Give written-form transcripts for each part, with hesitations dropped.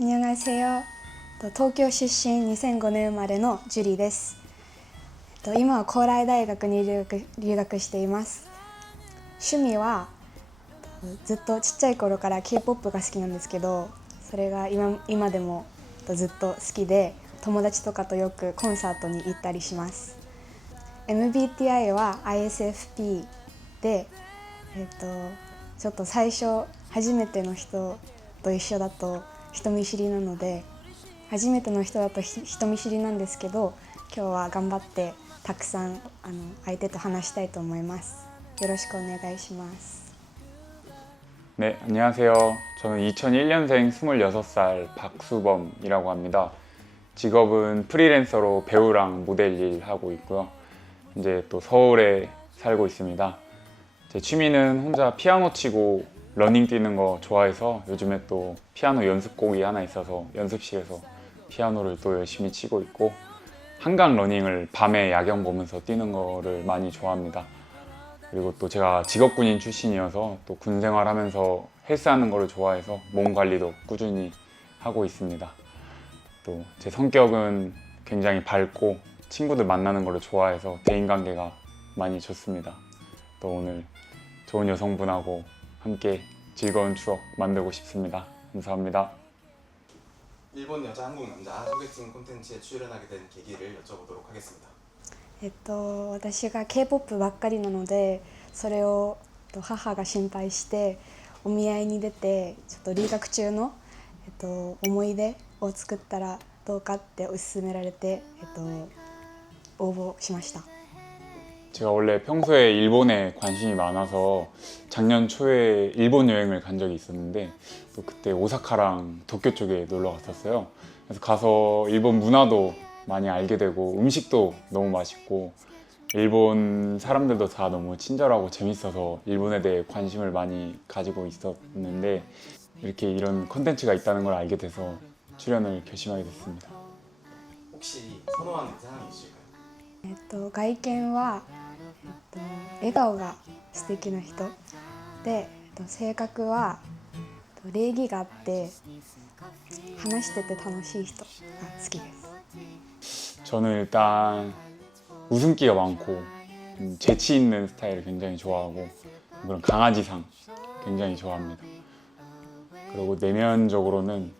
안녕하세요. 東京出身2005年生まれのジュリーです。今は高麗大学に留学しています。趣味はずっとちっちゃい頃から K-POP が好きなんですけど、それが今でもずっと好きで、友達とかとよくコンサートに行ったりします。MBTI は ISFP で、ちょっと最初初めての人と一緒だと人見知りなので、初めての人だと人見知りなんですけど、今日は頑張ってたくさん相手と話したいと思います。よろしくお願いします。 네, 안녕하세요. 저는 2001년생 26살 박수범이라고 합니다. 직업은 프리랜서로 배우랑 모델 일 하고 있고요. 이제 또 서울에 살고 있습니다. 제 취미는 혼자 피아노 치고 러닝 뛰는 거 좋아해서 요즘에 또 피아노 연습곡이 하나 있어서 연습실에서 피아노를 또 열심히 치고 있고, 한강 러닝을 밤에 야경 보면서 뛰는 거를 많이 좋아합니다. 그리고 또 제가 직업군인 출신이어서 또 군 생활하면서 헬스하는 거를 좋아해서 몸 관리도 꾸준히 하고 있습니다. 또 제 성격은 굉장히 밝고 친구들 만나는 거를 좋아해서 대인관계가 많이 좋습니다. 또 오늘 좋은 여성분하고 함께 즐거운 추억 만들고 싶습니다. 감사합니다. 일본 여자, 한국 남자 소개팅 콘텐츠에 출연하게 된 계기를 여쭤보도록 하겠습니다. 私が K-POP ばっかりなので、それを母が心配してお見合いに出て、ちょっと留学中の、思い出を作ったらどうかってお勧められて、応募しました。 제가 원래 평소에 일본에 관심이 많아서 작년 초에 일본 여행을 간 적이 있었는데, 또 그때 오사카랑 도쿄 쪽에 놀러 갔었어요. 그래서 가서 일본 문화도 많이 알게 되고 음식도 너무 맛있고 일본 사람들도 다 너무 친절하고 재밌어서 일본에 대해 관심을 많이 가지고 있었는데, 이렇게 이런 콘텐츠가 있다는 걸 알게 돼서 출연을 결심하게 됐습니다. 혹시 선호하는 이상이 있을까요? 外見は、笑顔が素敵な人で、性格は礼儀があって話してて楽しい人が好きです。 저는 일단 웃음기가 많고 재치 있는 스타일을 굉장히 좋아하고, 그런 강아지상 굉장히 좋아합니다. 그리고 내면적으로는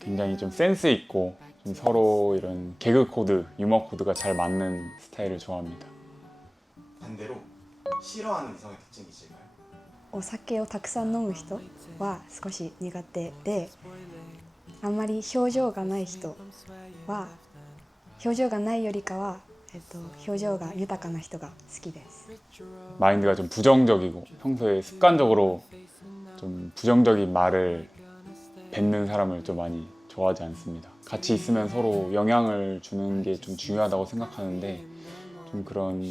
굉장히 좀 센스 있고 좀 서로 이런 개그 코드, 유머 코드가 잘 맞는 스타일을 좋아합니다. 반대로 싫어하는 이성의 특징이 있을까요? お酒をたくさん飲む人は少し苦手で、あんまり表情がない人は、表情がないよりかは、表情が豊かな人が好きです。 마인드가 좀 부정적이고 평소에 습관적으로 좀 부정적인 말을 뱉는 사람을 좀 많이 좋아하지 않습니다. 같이 있으면 서로 영향을 주는 게 좀 중요하다고 생각하는데, 좀 그런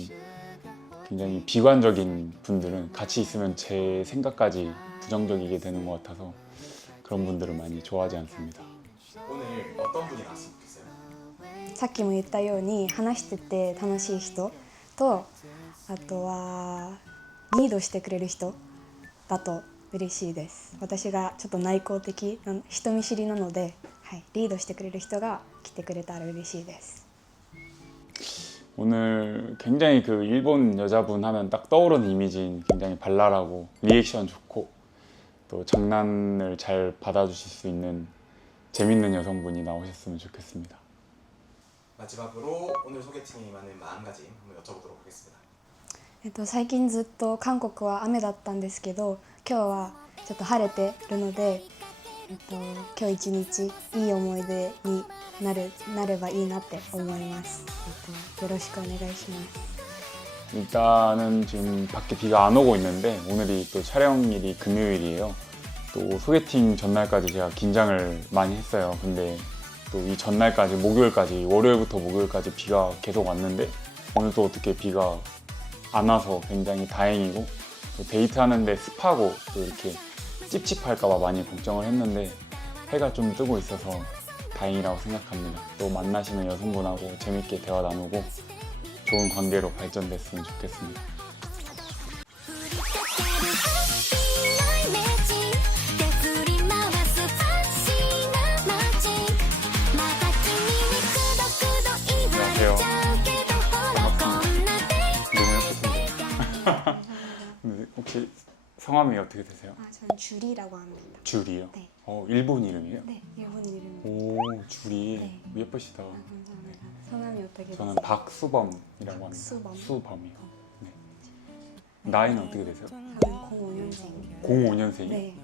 굉장히 비관적인 분들은 같이 있으면 제 생각까지 부정적이게 되는 것 같아서 그런 분들을 많이 좋아하지 않습니다. 오늘 어떤 분이 나왔으면 좋겠어요? さっきも言ったように話してて楽しい人と、あとはリードしてくれる人だと嬉しいです。私がちょっと内向的な人見知りなので、リードしてくれる人が来てくれたら嬉しいです。 오늘 굉장히 그 일본 여자분 하면 딱 떠오르는 이미지인 굉장히 발랄하고 리액션 좋고 또 장난을 잘 받아주실 수 있는 재밌는 여성분이 나오셨으면 좋겠습니다. 마지막으로 오늘 소개팅에 임하는 마음가짐 한번 여쭤보도록 하겠습니다. 最近ずっと韓国は雨だったんですけど、今日はちょっと晴れてるので、今日一日いい思い出になればいいなって思います。よろしくお願いします。 일단은 지금 밖에 비가 안 오고 있는데, 오늘이 또 촬영일이 금요일이에요. 또 소개팅 전날까지 제가 긴장을 많이 했어요. 근데 또 이 전날까지 목요일까지, 월요일부터 목요일까지 비가 계속 왔는데 오늘 또 어떻게 비가 안 와서 굉장히 다행이고, 또 데이트하는데 습하고 또 이렇게 찝찝할까봐 많이 걱정을 했는데 해가 좀 뜨고 있어서 다행이라고 생각합니다. 또 만나시는 여성분하고 재밌게 대화 나누고 좋은 관계로 발전됐으면 좋겠습니다. 성함이 어떻게 되세요? 아, 저는 주리라고 합니다. 주리요? 네. 일본 이름이에요? 네, 일본 이름. 오, 주리. 네. 예쁘시다. 아, 감사합니다. 성함이 어떻게 되세요? 저는 박수범이라고 합니다. 박수범. 수범이요. 네. 나이는 어떻게 되세요? 저는 05년생. 05년생이요? 네,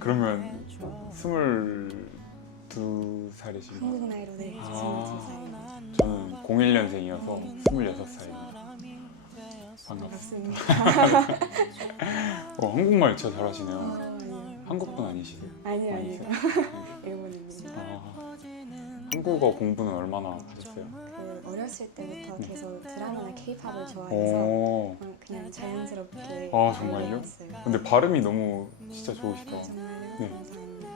그러면 22살이신가요? 한국 나이로 네, 아. 22살입니다. 저는 01년생이어서 26살입니다. 반갑습니다. 반갑습니다. 한국말 진짜 잘하시네요. 아니요. 한국분 아니시세요? 아니요, 아니세요? 아니요. 일본입니다. 아, 한국어 공부는 얼마나 하셨어요? 그 어렸을 때부터 네. 계속 드라마나 케이팝을 좋아해서 오, 그냥 자연스럽게 아, 정말요? 배워봤어요. 근데 발음이 너무 진짜 좋으시다. 정말요? 네. 감사합니다.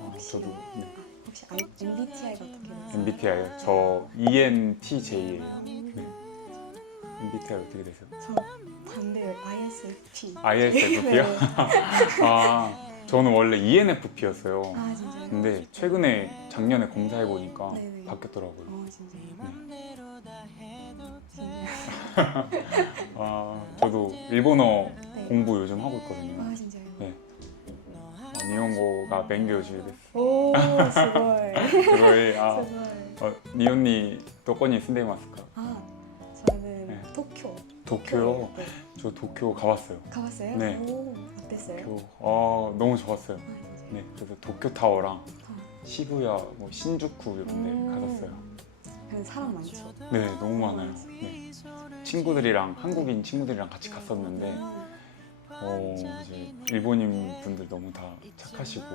아, 저도 네. 혹시 MBTI가 어떻게 되세요? MBTI요? 저 ENTJ예요. 네. MBTI 어떻게 되세요? 저 반대요. ISFP. ISFP요? 네. 아, 저는 원래 ENFP였어요. 아, 진짜요? 근데 최근에 작년에 검사해 보니까 네네. 바뀌었더라고요. 진짜요? 진짜요? 아, 저도 일본어 네. 공부 요즘 하고 있거든요. 아, 진짜요? 네. 니혼고가 맹교실です. 오, 스고이. すごい. 아, 스고이. 日本にどこに住んでますか? 아, 저는 네. 도쿄. 도쿄요? 네. 저 도쿄 가봤어요. 가봤어요? 네. 오, 어땠어요? 너무 좋았어요. 아, 진짜요? 네, 그래서 도쿄 타워랑 아, 시부야, 뭐 신주쿠 이런 데 갔었어요. 그냥 사람 많죠? 네, 너무 많아요. 네. 친구들이랑 한국인 친구들이랑 같이 갔었는데 이제 일본인 분들 너무 다 착하시고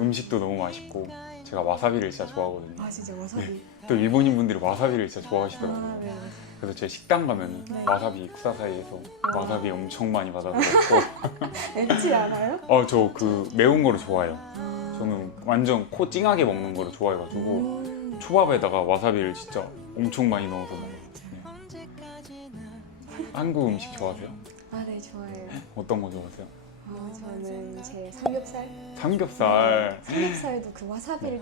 음식도 너무 맛있고 제가 와사비를 진짜 좋아하거든요. 아, 진짜 와사비. 또 일본인 분들이 와사비를 진짜 좋아하시더라고요. 아, 네. 그래서 제 식당 가면은 네. 와사비 쿠사사이에서 와. 와사비 엄청 많이 받아 먹고 맵지 않아요? 저 그 매운 거를 좋아해요. 아. 저는 완전 코 찡하게 먹는 거를 좋아해가지고 초밥에다가 와사비를 진짜 엄청 많이 넣어서 먹어요. 네. 한국 음식 좋아하세요? 아, 네, 좋아해요. 어떤 거 좋아하세요? 저는 제 삼겹살. 삼겹살. 삼겹살도 그 와사비를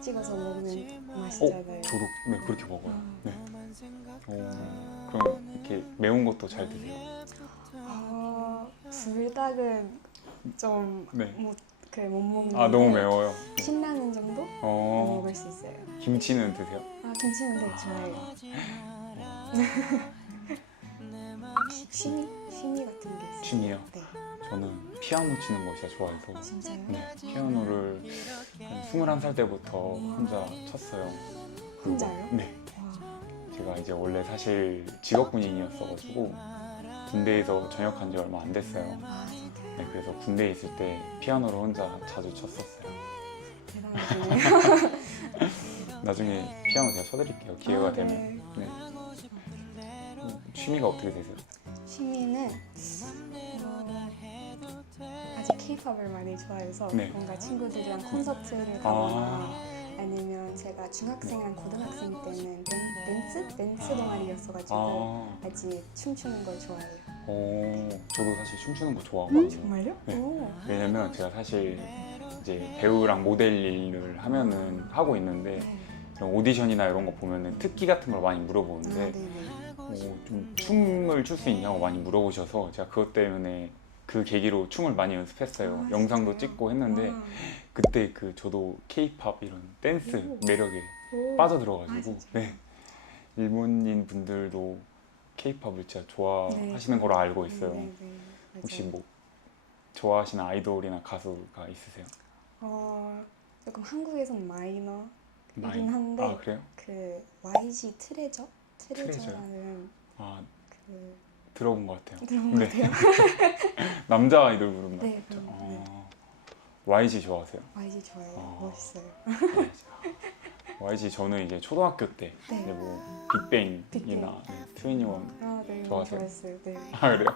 찍어서 먹으면 맛있잖아요. 저도 네 그렇게 먹어요. 네. 그럼 이렇게 매운 것도 잘 드세요? 불닭은 좀 네. 못 먹는데. 아 너무 매워요. 네. 신라면 정도 먹을 수 있어요. 김치는 드세요? 아, 김치는 되게 좋아해요. 혹시 취미 같은 게 있어요? 취미요? 네. 저는 피아노 치는 거 진짜 좋아해서 진짜요? 네, 피아노를 한 21살 때부터 혼자 쳤어요. 그리고- 혼자요? 네. 와. 제가 이제 원래 사실 직업군인이었어가지고 군대에서 전역한 지 얼마 안 됐어요. 아, 진짜요? 네, 그래서 군대에 있을 때 피아노를 혼자 자주 쳤었어요. 대단하시네요. 나중에 피아노 제가 쳐드릴게요. 기회가 아, 되면. 네. 네. 취미가 어떻게 되세요? 취미는 아직 케이팝을 많이 좋아해서 네. 뭔가 친구들이랑 콘서트를 가거나 아, 아니면 제가 중학생이랑 고등학생 때는 댄스 동아리였어가지고 아, 아직 춤추는 걸 좋아해요. 저도 사실 춤추는 거 좋아하거든요. 정말요? 네. 오. 왜냐면 제가 사실 이제 배우랑 모델 일을 하면은 하고 있는데 네. 이런 오디션이나 이런 거 보면은 특기 같은 걸 많이 아, 물어보는데 네네. 좀 춤을 출 수 있냐고 많이 물어보셔서 제가 그것 때문에 그 계기로 춤을 많이 연습했어요. 아, 영상도 진짜요? 찍고 했는데 와. 그때 저도 케이팝 이런 댄스 오. 매력에 오. 빠져들어가지고 아, 진짜요? 네. 일본인 분들도 케이팝을 진짜 네. 좋아하시는 걸로 알고 있어요. 네, 네, 맞아요. 혹시 뭐 좋아하시는 아이돌이나 가수가 있으세요? 조금 한국에서는 마이너이긴 많이? 한데 아 그래요? 그 YG 트레저요? 트레저라는 아 그 들어본 것 같아요. 들어본 것 네. 같아요. 남자 아이돌 그룹 네, 맞죠? 그럼, 네. YG 좋아하세요? YG 좋아해요. 아. 멋있어요. YG 저는 이제 초등학교 때 네. 이제 뭐 빅뱅이나 트웬티원 아, 네, 너무 좋아하세요? 좋아했어요. 네. 아 그래요?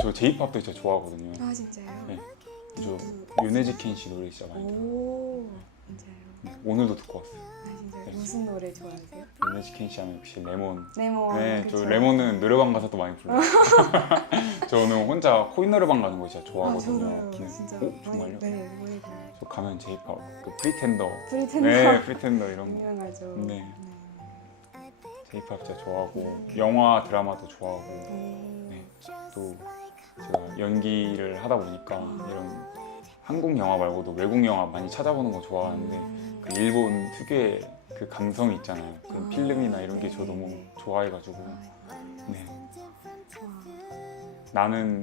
저 J-팝도 진짜 좋아하거든요. 아, 진짜요? 네. 저 윤혜지 켄씨 노래 진짜 많이 들어요. 오, 진짜요? 네, 오늘도 듣고 왔어요. 아, 진짜요? 네. 무슨 노래 좋아하세요? 윤혜지 켄씨 하면 역시 레몬. 레몬. 네, 그쵸? 저 레몬은 노래방 가서도 많이 불러요. 저는 혼자 코인 노래방 가는 거 진짜 아, 좋아하거든요. 저도요. 네. 진짜. 정말요? 네, 많이 들어요. 저 가면 J-팝, 그 프리텐더. 프리텐더. 네, 프리텐더 이런 거. 유명하죠. 네. J-pop 진짜 좋아하고 영화 드라마도 좋아하고 오. 네. 또 제가 연기를 하다 보니까 이런 한국 영화 말고도 외국 영화 많이 찾아보는 거 좋아하는데 그 일본 특유의 그 감성이 있잖아요. 그 필름이나 이런 게 저 너무 좋아해가지고 네. 나는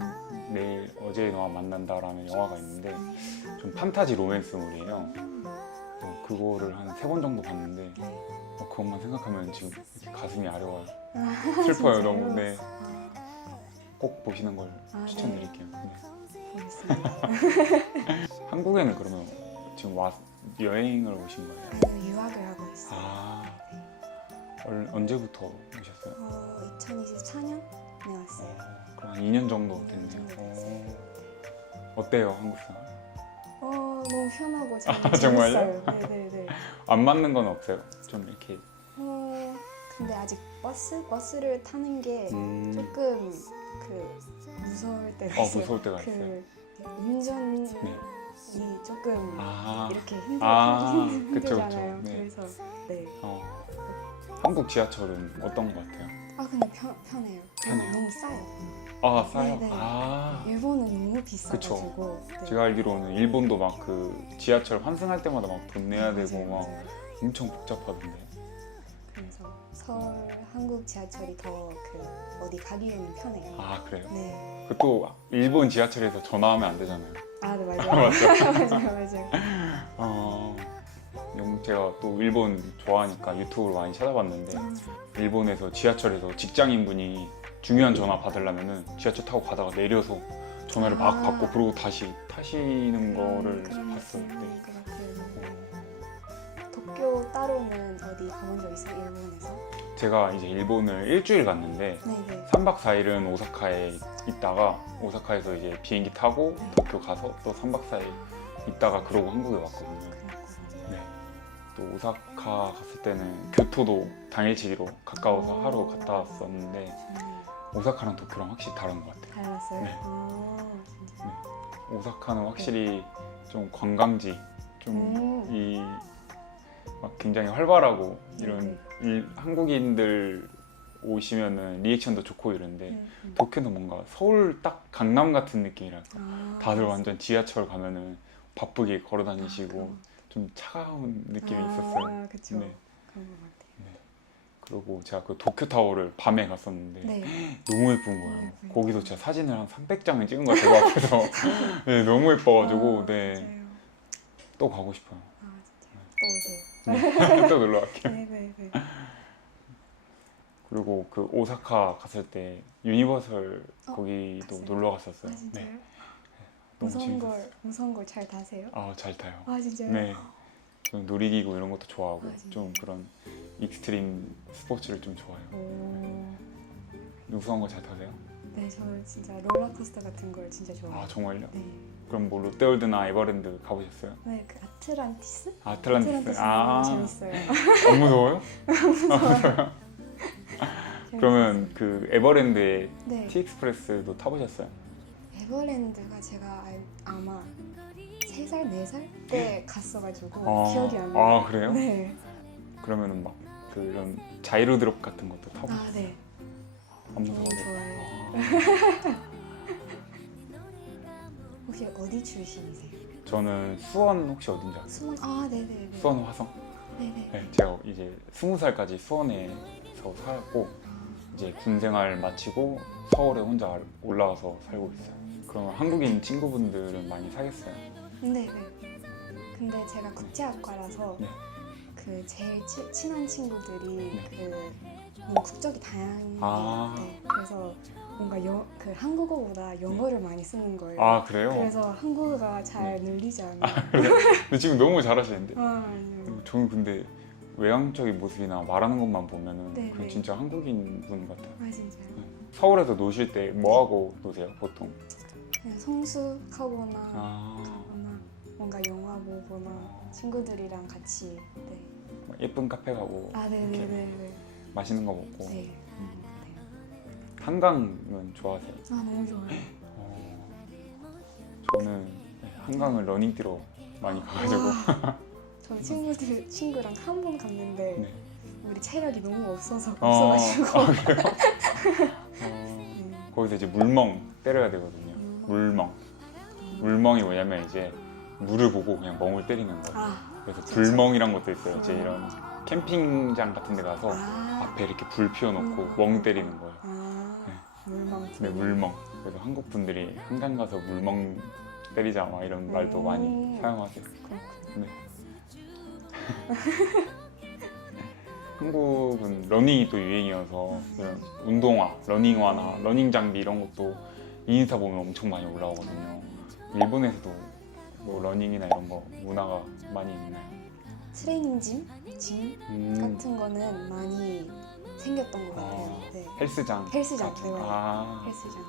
내일 어제의 너와 만난다라는 영화가 있는데 좀 판타지 로맨스물이에요. 그거를 한 3번 정도 봤는데 그것만 생각하면 지금 이렇게 가슴이 아려워요. 슬퍼요. 진짜요? 너무. 네. 꼭 보시는 걸 추천드릴게요. 네. 보겠습니다. 한국에는 그러면 지금 여행을 오신 거예요? 아니요, 유학을 하고 있어요. 언제부터 오셨어요? 2024년에 왔어요. 그럼 한 2년 정도 됐네요. 어때요, 한국 생활? 너무 편하고 잘 정말요? 재밌어요. 네네네. 안 맞는 건 없어요? 좀 이렇게 근데 아직 버스를 타는 게 조금 무서울 때가 있어요. 무서울 때가 있어요. 운전이 네. 조금 이렇게 그쵸, 힘들잖아요. 그쵸. 네. 그래서 네. 한국 지하철은 어떤 것 같아요? 근데 편해요. 편해요? 너무 싸요. 싸요? 네네. 일본은 너무 비싸가지고. 네. 제가 알기로는 일본도 막 그 지하철 환승할 때마다 막 돈 내야 되고 막 맞아요. 엄청 복잡하던데. 그래서 한국 지하철이 더 어디 가기에는 편해요. 그래요? 네. 또 일본 지하철에서 전화하면 안 되잖아요. 네, 맞아요. 맞죠? 맞아요. 제가 또 일본 좋아하니까 유튜브로 많이 찾아봤는데 일본에서 지하철에서 직장인분이 중요한 전화 받으려면은 지하철 타고 가다가 내려서 전화를 막 받고 그러고 다시 타시는 거를 봤어요. 네. 도쿄 따로는 어디 가본 적 있어요? 일본에서? 제가 이제 일본을 일주일 갔는데 네네. 3박 4일은 오사카에 있다가 오사카에서 이제 비행기 타고 도쿄 가서 또 3박 4일 있다가 그러고 한국에 왔거든요. 네. 또 오사카 갔을 때는 교토도 당일치기로 가까워서 하루 갔다 왔었는데 오사카랑 도쿄랑 확실히 다른 것 같아요. 달랐어요? 네. 진짜. 오사카는 확실히 좀 관광지, 좀 막 굉장히 활발하고 이런 한국인들 오시면은 리액션도 좋고 이런데 도쿄는 뭔가 서울 딱 강남 같은 느낌이랄까. 다들 완전 지하철 가면은 바쁘게 걸어 다니시고 좀 차가운 느낌이 있었어요. 그쵸. 네. 그런 것 같아요. 그리고 제가 그 도쿄타워를 밤에 갔었는데 네. 너무 예쁜 거예요. 거기서 제가 사진을 한 300장을 찍은 것 같아요. 앞에서. 네, 너무 예뻐가지고 네. 맞아요. 또 가고 싶어요. 진짜요. 또 오세요. 또 놀러 갈게요. 네네네. 그리고 그 오사카 갔을 때 유니버설 거기도 갔어요? 놀러 갔었어요. 진짜요? 네. 너무 재밌었어요. 무서운 걸 잘 타세요? 잘 타요. 진짜요? 네. 저는 놀이기구 이런 것도 좋아하고 진짜요? 좀 그런 익스트림 스포츠를 좀 좋아해요. 오. 무서운 거 잘 타세요? 네, 저는 진짜 롤러코스터 같은 걸 진짜 좋아해요. 정말요? 네. 그럼 뭐 롯데월드나 에버랜드 가보셨어요? 네, 그 아틀란티스? 아틀란티스. 너무 재밌어요. 안 무서워요? 그러면 그 에버랜드에 네. 티익스프레스도 타보셨어요? 에버랜드가 제가 아마 3살, 4살 때 갔어가지고 기억이 안 나요. 그래요? 네. 그러면은 막 그런 자이로 드롭 같은 것도 타보셨어요? 네. 안 너무 무서워요? 좋아해요. 혹시 어디 출신이세요? 저는 수원 혹시 어딘지 아세요? 수원? 네네네. 수원 화성? 네네. 네, 제가 이제 20살까지 수원에서 살았고 이제 군 생활 마치고 서울에 혼자 올라와서 살고 있어요. 그럼 한국인 친구분들은 많이 사귀었어요? 네네. 근데 제가 국제학과라서 네. 그 제일 친한 친구들이 네. 너무 국적이 다양해요. 네. 그래서 뭔가 그 한국어보다 영어를 많이 쓰는 거예요. 그래요? 그래서 한국어가 잘 늘리지 않아요. 근데 지금 너무 잘하시는데? 아니요. 저는 근데 외향적인 모습이나 말하는 것만 보면은 네, 그냥 네. 진짜 한국인 분 같아요. 진짜요? 서울에서 노실 때 뭐 하고 노세요, 보통? 그냥 성수하거나 아. 가거나 뭔가 영화 보거나 친구들이랑 같이 예쁜 카페 가고 네네네. 맛있는 거 먹고. 네. 한강은 좋아하세요? 너무 좋아요. 저는 한강을 러닝 뛰러 많이 가가지고 저 친구랑 한 번 갔는데 네. 우리 체력이 너무 없어서 어, 없어가지고. 아, 그래요? 거기서 이제 물멍 때려야 되거든요. 물멍. 물멍이 뭐냐면 이제 물을 보고 그냥 멍을 때리는 거예요. 아, 그래서 불멍이란 것도 있어요. 이제 이런 캠핑장 같은 데 가서 아, 앞에 이렇게 불 피워놓고 멍 때리는 거예요. 물망. 네, 물멍. 그래서 한국 분들이 한강 가서 물멍 때리자 막 이런 말도 많이 사용하세요. 네. 한국은 러닝이 또 유행이어서 그런 운동화, 러닝화나 러닝 장비 이런 것도 인스타 보면 엄청 많이 올라오거든요. 일본에서도 뭐 러닝이나 이런 거 문화가 많이 있나요? 트레이닝 짐 같은 거는 많이 생겼던 것 같아요. 네. 헬스장. 헬스장, 같은- 네. 아, 헬스장.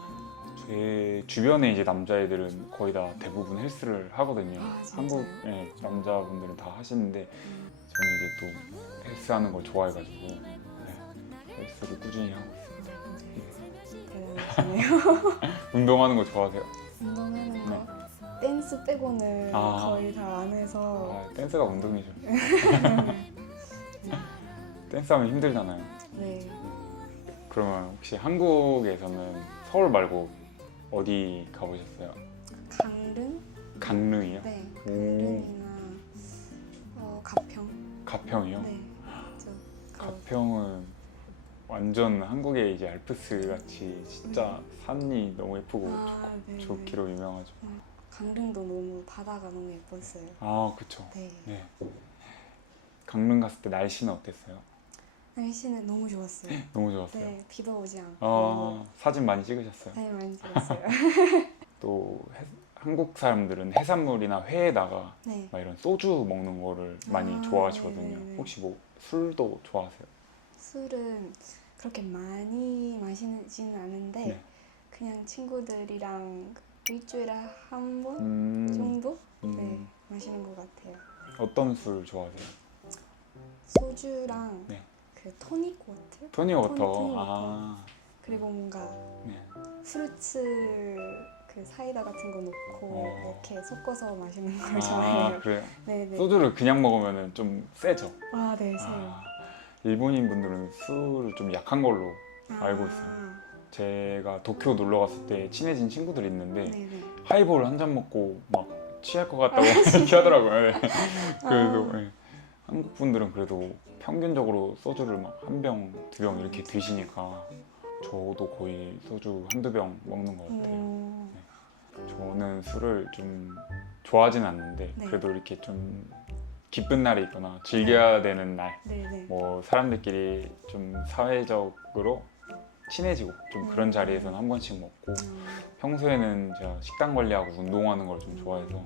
제 주변에 이제 남자애들은 거의 다 대부분 헬스를 하거든요. 아, 진짜요? 한국 남자분들은 다 하시는데 저는 이제 또 헬스하는 걸 좋아해가지고 헬스를 꾸준히 하고 있습니다. 대단하시네요. 운동하는 거 좋아하세요? 운동하는 거 댄스 빼고는 아. 거의 다 안 해서. 아, 댄스가 운동이죠. 댄스하면 힘들잖아요. 네. 그러면 혹시 한국에서는 서울 말고 어디 가보셨어요? 강릉? 강릉이요? 네. 오. 강릉이나 가평. 가평이요? 네. 가평은 완전 한국의 이제 알프스 같이 진짜 산이 너무 예쁘고 네. 좋기로 유명하죠. 강릉도 너무 바다가 너무 예뻤어요. 아, 그쵸. 네. 네. 강릉 갔을 때 날씨는 어땠어요? 날씨는 너무 좋았어요. 너무 좋았어요. 네, 비도 오지 않고. 아, 사진 많이 찍으셨어요? 네, 많이 찍었어요. 또 한국 사람들은 해산물이나 회에다가 네. 막 이런 소주 먹는 거를 많이 아, 좋아하시거든요. 네네네. 혹시 뭐 술도 좋아하세요? 술은 그렇게 많이 마시지는 않은데 네. 그냥 친구들이랑 일주일에 한 번 음, 정도 네, 음, 마시는 것 같아요. 어떤 술 좋아하세요? 소주랑 네. 그 토닉 워터 토니워터. 토닉 아, 그리고 뭔가 네. 프루츠 그 사이다 같은 거 넣고 이렇게 섞어서 마시는 걸 아, 좋아해요. 그래요? 네네. 소주를 그냥 먹으면 좀 세죠? 아, 네, 세요. 아, 일본인 분들은 술을 좀 약한 걸로 알고 있어요. 제가 도쿄 놀러 갔을 때 친해진 친구들이 있는데 네네. 하이볼 한 잔 먹고 막 취할 것 같다고 이렇게 하더라고요. 네. 그래도 네. 한국 분들은 그래도 평균적으로 소주를 막 한 병, 두 병 이렇게 드시니까 저도 거의 소주 한두 병 먹는 것 같아요. 저는 술을 좀 좋아하진 않는데 네. 그래도 이렇게 좀 기쁜 날이 있거나 즐겨야 되는 날, 네네. 뭐 사람들끼리 좀 사회적으로 친해지고 좀 그런 자리에서는 한 번씩 먹고 평소에는 제가 식단 관리하고 운동하는 걸 좀 좋아해서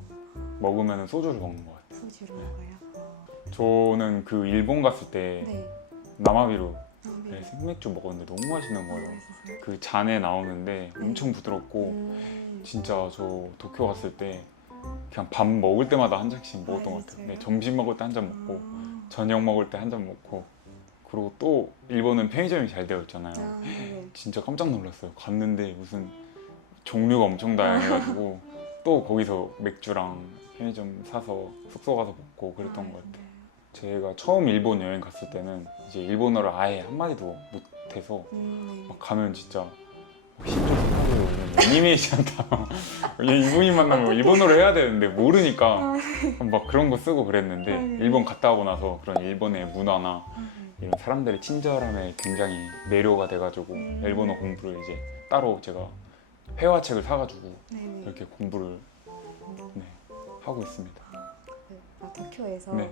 먹으면 소주를 먹는 것 같아요. 소주를 먹어요. 저는 그 일본 갔을 때 네. 나마비루 네. 생맥주 먹었는데 너무 맛있는 거예요. 맛있었어요? 그 잔에 나오는데 엄청 부드럽고 음. 진짜 저 도쿄 갔을 때 그냥 밥 먹을 때마다 한 잔씩 먹었던 것 같아요. 진짜요? 네, 점심 먹을 때 한 잔 먹고 아. 저녁 먹을 때 한 잔 먹고 그리고 또 일본은 편의점이 잘 되어 있잖아요. 아, 네. 진짜 깜짝 놀랐어요. 갔는데 무슨 종류가 엄청 다양해가지고 또 거기서 맥주랑 편의점 사서 숙소 가서 먹고 그랬던 것 같아요. 제가 처음 일본 여행 갔을 때는 이제 일본어를 아예 한마디도 못해서 네. 막 가면 진짜 신조어하고 애니메이션다. 이분이 만나면 일본어로 해야 되는데 모르니까 막 그런 거 쓰고 그랬는데 일본 갔다 오고 나서 그런 일본의 문화나 이런 사람들의 친절함에 굉장히 매료가 돼가지고 일본어 공부를 이제 따로 제가 회화책을 사가지고 네네. 이렇게 공부를 하고 있습니다. 도쿄에서 네.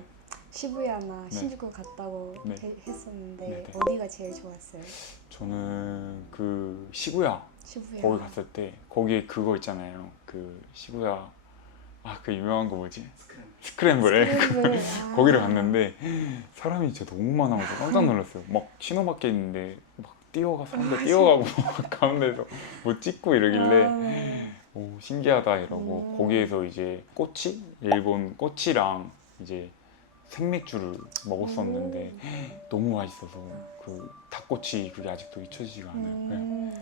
시부야나 신주쿠 갔다고 네. 했었는데 네, 네. 어디가 제일 좋았어요? 저는 그 시부야 시부야. 거기 갔을 때 거기에 그거 있잖아요. 그 시부야 그 유명한 거 뭐지? 스크램블. 스크램블. 거기를 갔는데 사람이 진짜 너무 많아서 깜짝 놀랐어요. 막 신호밖에 있는데 막 사람들 뛰어가고 가운데서 뭐 찍고 이러길래 오 신기하다 이러고 거기에서 이제 꼬치? 일본 꼬치랑 이제 생맥주를 먹었었는데 너무 맛있어서 그 닭꼬치 그게 아직도 잊혀지지가 않아요. 네.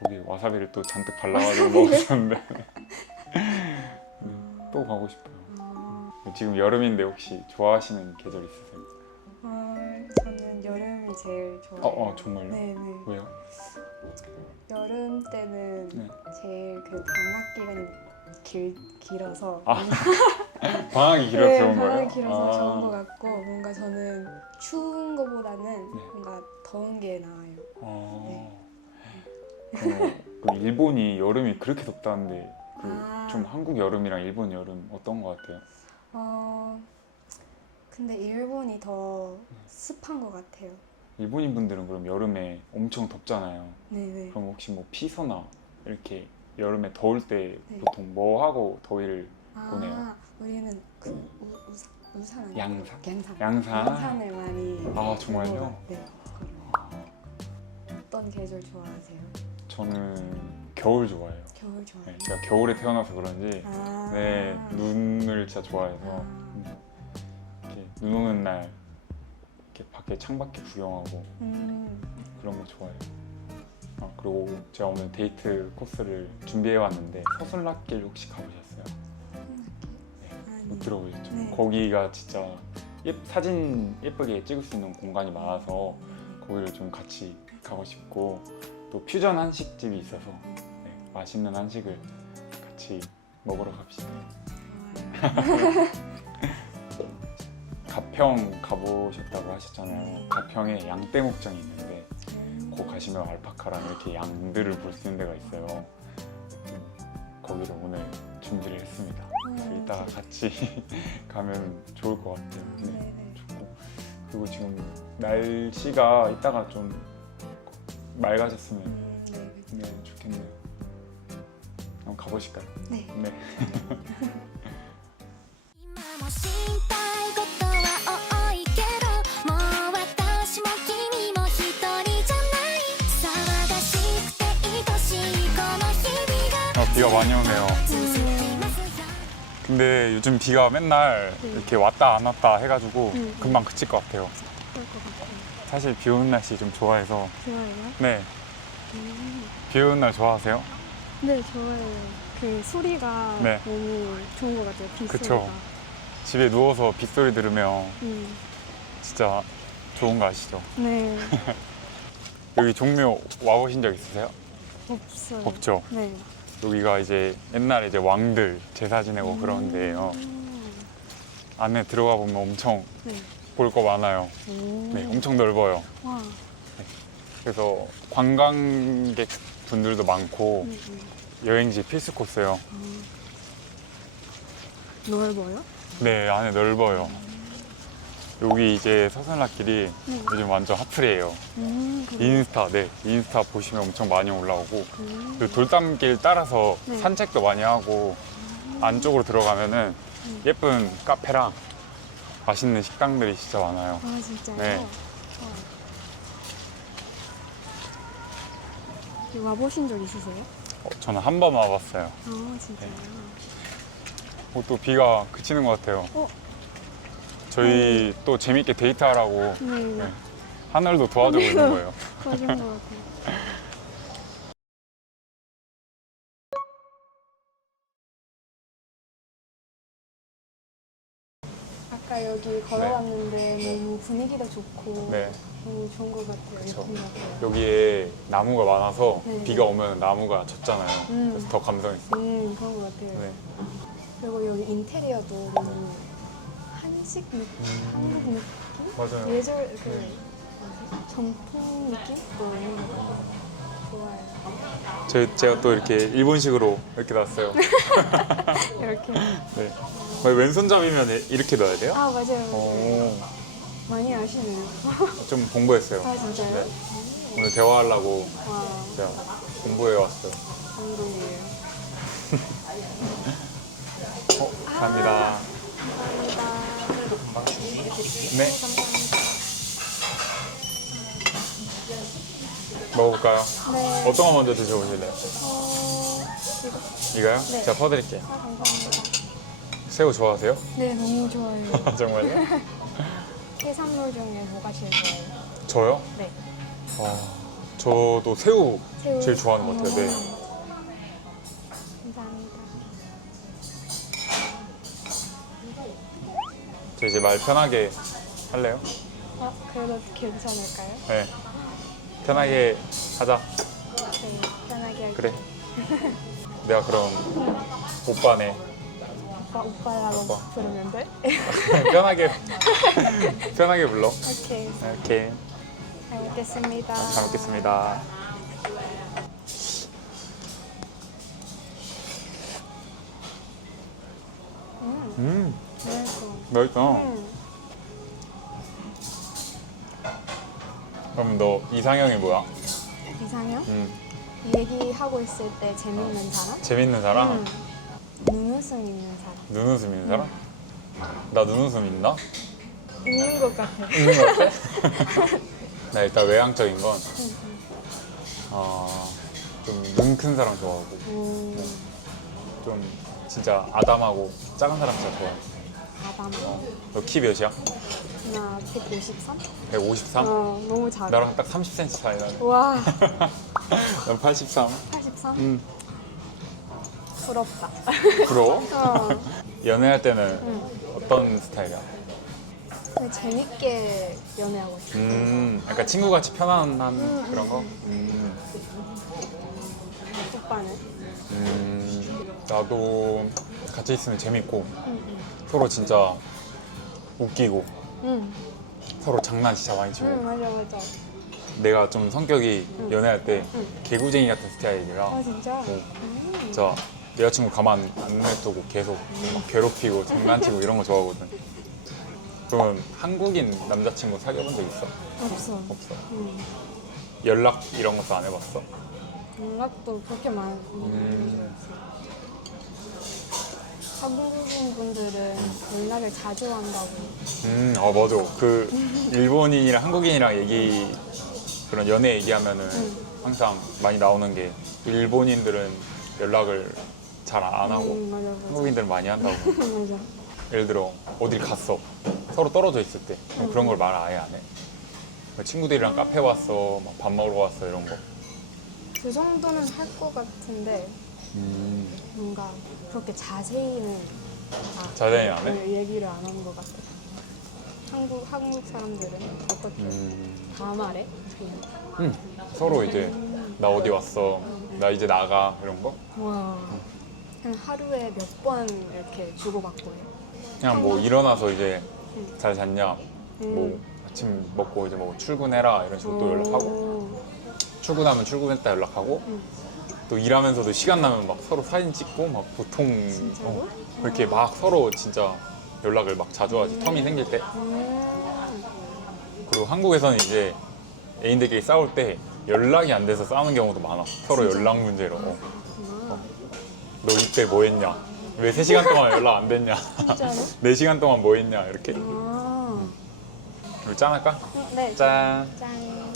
거기 와사비를 또 잔뜩 발라가지고 먹었었는데 또 가고 싶어요. 지금 여름인데 혹시 좋아하시는 계절 있으세요? 저는 저는 여름이 제일 좋아요. 정말요? 네네. 왜요? 여름 때는 네. 제일 그 방학 기간이 길어서 방학이 길어서 네, 좋은 거예요? 방학이 길어서 좋은 것 같고 뭔가 저는 추운 거보다는 네. 뭔가 더운 게 나아요. 그 일본이 여름이 그렇게 덥다는데 아. 좀 한국 여름이랑 일본 여름 어떤 것 같아요? 근데 일본이 더 습한 것 같아요. 일본인 분들은 그럼 여름에 엄청 덥잖아요. 네네. 그럼 혹시 뭐 피서나 이렇게 여름에 더울 때 네. 보통 뭐 하고 더위를 보내요? 우리는 그 우산 아니고 양산? 양산. 양산? 양산을 많이. 아, 정말요? 보고, 네. 그걸로. 어떤 계절 좋아하세요? 저는 겨울 좋아해요. 겨울 좋아해요. 네, 제가 겨울에 태어나서 그런지 네, 눈을 진짜 좋아해서 이렇게 눈 오는 날 이렇게 밖에 창밖에 구경하고 그런 거 좋아해요. 그리고 제가 오늘 데이트 코스를 준비해 왔는데 서술락길 혹시 가보셨어요? 못 들어보셨죠? 네. 거기가 진짜 사진 예쁘게 찍을 수 있는 공간이 많아서 거기를 좀 같이 가고 싶고 또 퓨전 한식집이 있어서 네, 맛있는 한식을 같이 먹으러 갑시다. 가평 가보셨다고 하셨잖아요. 가평에 양떼목장이 있는데 거기 가시면 알파카랑 이렇게 양들을 볼 수 있는 데가 있어요. 거기를 오늘 준비를 했습니다. 이따가 같이 가면 좋을 것 같아요. 네, 좋고. 그리고 지금 날씨가 이따가 좀 맑아졌으면 네, 좋겠네요. 한번 가보실까요? 네. 네. 今も心配事は多いけどもう私も君も一人じゃない騒がしくて愛しいこの日々が 비가 많이 오네요. 続きますよ 근데 요즘 비가 맨날 이렇게 왔다 안 왔다 해가지고 네. 금방 그칠 것 같아요. 그럴 것 같아요. 사실 비 오는 날씨 좀 좋아해서 좋아요? 네. 비 오는 날 좋아하세요? 네, 좋아요. 그 소리가 네. 너무 좋은 것 같아요. 빗소리가. 그쵸. 집에 누워서 빗소리 들으면 진짜 좋은 거 아시죠? 네. 여기 종묘 와보신 적 있으세요? 없어요. 없죠? 네. 여기가 이제 옛날에 이제 왕들 제사 지내고 그런 데예요. 안에 들어가 보면 엄청 네. 볼 거 많아요. 네, 엄청 넓어요. 와. 그래서 관광객 분들도 많고 여행지 필수 코스예요. 넓어요? 네, 안에 넓어요. 여기 이제 서산락길이 요즘 완전 핫플이에요. 그래요? 인스타 보시면 엄청 많이 올라오고 그리고 돌담길 따라서 네. 산책도 많이 하고 안쪽으로 들어가면은 예쁜 카페랑 맛있는 식당들이 진짜 많아요. 아, 진짜요? 네. 와. 여기 와보신 적 있으세요? 저는 한 번 와봤어요. 아, 진짜요? 또 비가 그치는 것 같아요. 저희 또 재밌게 데이트하라고 네. 네. 하늘도 도와주고 있는 거예요. 맞은 것 같아요. 아까 여기 걸어왔는데 너무 분위기가 좋고 네. 너무 좋은 것 같아요. 그쵸. 예쁜 것 같아요. 여기에 나무가 많아서 네. 비가 오면 나무가 젖잖아요. 그래서 더 감성 있어요. 그런 것 같아요. 네. 그리고 여기 인테리어도 너무 한식 느낌? 한국 느낌? 맞아요. 예절 그 뭐지? 전통 느낌? 좋아요. 제가 또 이렇게 일본식으로 이렇게 놨어요. 이렇게. 네. 왼손잡이면 이렇게 넣어야 돼요? 아, 맞아요. 오, 많이 아시네요. 좀 공부했어요. 아, 진짜요? 네. 오늘 대화하려고 와, 제가 공부해 왔어요. 감동이에요. 감사합니다. 감사합니다. 네. 먹어볼까요? 네. 어떤 거 먼저 드셔보실래요? 이거? 이거요? 네. 제가 퍼드릴게요. 아, 감사합니다. 새우 좋아하세요? 네, 너무 좋아요. 정말요? 해산물 중에 뭐가 제일 좋아요? 저요? 네. 저도 새우 새우. 제일 좋아하는 것 같아요. 네. 감사합니다. 저 이제 말 편하게 할래요? 그래도 괜찮을까요? 네. 편하게 하자. 네, 편하게 할게요. 그래. 내가 그럼 오빠네. 오빠라고 오빠. 부르면 돼? 편하게 편하게 불러. 오케이. 오케이. 잘 먹겠습니다. 잘 먹겠습니다. 맛있어. 맛있어. 그럼 너 이상형이 뭐야? 이상형? 얘기하고 있을 때 재밌는 사람? 재밌는 사람? 눈웃음 있는 사람. 눈웃음 있는 사람? 나 눈웃음 있나? 있는 것 같아. 있는 것 같아? 나 일단 외향적인 건 좀 눈 큰 사람 좋아하고 좀 진짜 아담하고 작은 사람 진짜 좋아해. 아담. 너 키 몇이야? 나 153? 153? 너무 작아. 나랑 딱 30cm 차이 나네. 와, 난 83. 83? 부럽다. 부러워? 어. 연애할 때는 어떤 스타일이야? 근데 재밌게 연애하고 싶어. 약간 친구같이 편안한 그런 거? 오빠는? 나도 같이 있으면 재밌고 서로 진짜 웃기고 응, 서로 장난 진짜 많이 치고 맞아, 맞아. 내가 좀 성격이 연애할 때 개구쟁이 같은 스타일이라 아, 진짜? 진짜 여자친구 가만 안 냅두고 계속 막 괴롭히고 장난치고 이런 거 좋아하거든. 그러면 한국인 남자친구 사귀어본 적 있어? 없어. 없어. 연락 이런 것도 안 해봤어? 연락도 그렇게 많이. 한국인 분들은 연락을 자주 한다고. 맞아. 그 일본인이랑 한국인이랑 그런 연애 얘기하면은 항상 많이 나오는 게 일본인들은 연락을 잘 안 하고 맞아, 맞아. 한국인들은 많이 한다고. 맞아. 예를 들어 어딜 갔어. 서로 떨어져 있을 때 그런 걸 말 아예 안 해. 친구들이랑 카페 왔어, 막 밥 먹으러 왔어 이런 거. 그 정도는 할 것 같은데 뭔가 그렇게 자세히는 자세히는 안 해? 얘기를 안 하는 것 같아. 한국 사람들은 어떻게 다 말해? 서로 이제 나 어디 왔어, 나 이제 나가 이런 거. 와. 그냥 하루에 몇 번 이렇게 주고받고 해. 그냥 뭐 일어나서 이제 잘 잤냐, 뭐 아침 먹고 이제 뭐 출근해라 이런 식으로 또 연락하고, 출근하면 출근했다 연락하고, 또 일하면서도 시간 나면 막 서로 사진 찍고 막 보통 이렇게 막 서로 진짜 연락을 막 자주 하지. 텀이 생길 때. 그리고 한국에서는 이제 애인들끼리 싸울 때 연락이 안 돼서 싸우는 경우도 많아. 서로 연락 문제로. 너 이때 뭐 했냐? 왜 3시간 동안 연락 안 됐냐? 진짜로? 4시간 동안 뭐 했냐? 이렇게. 아. 우리 짠할까? 네. 짠. 짠.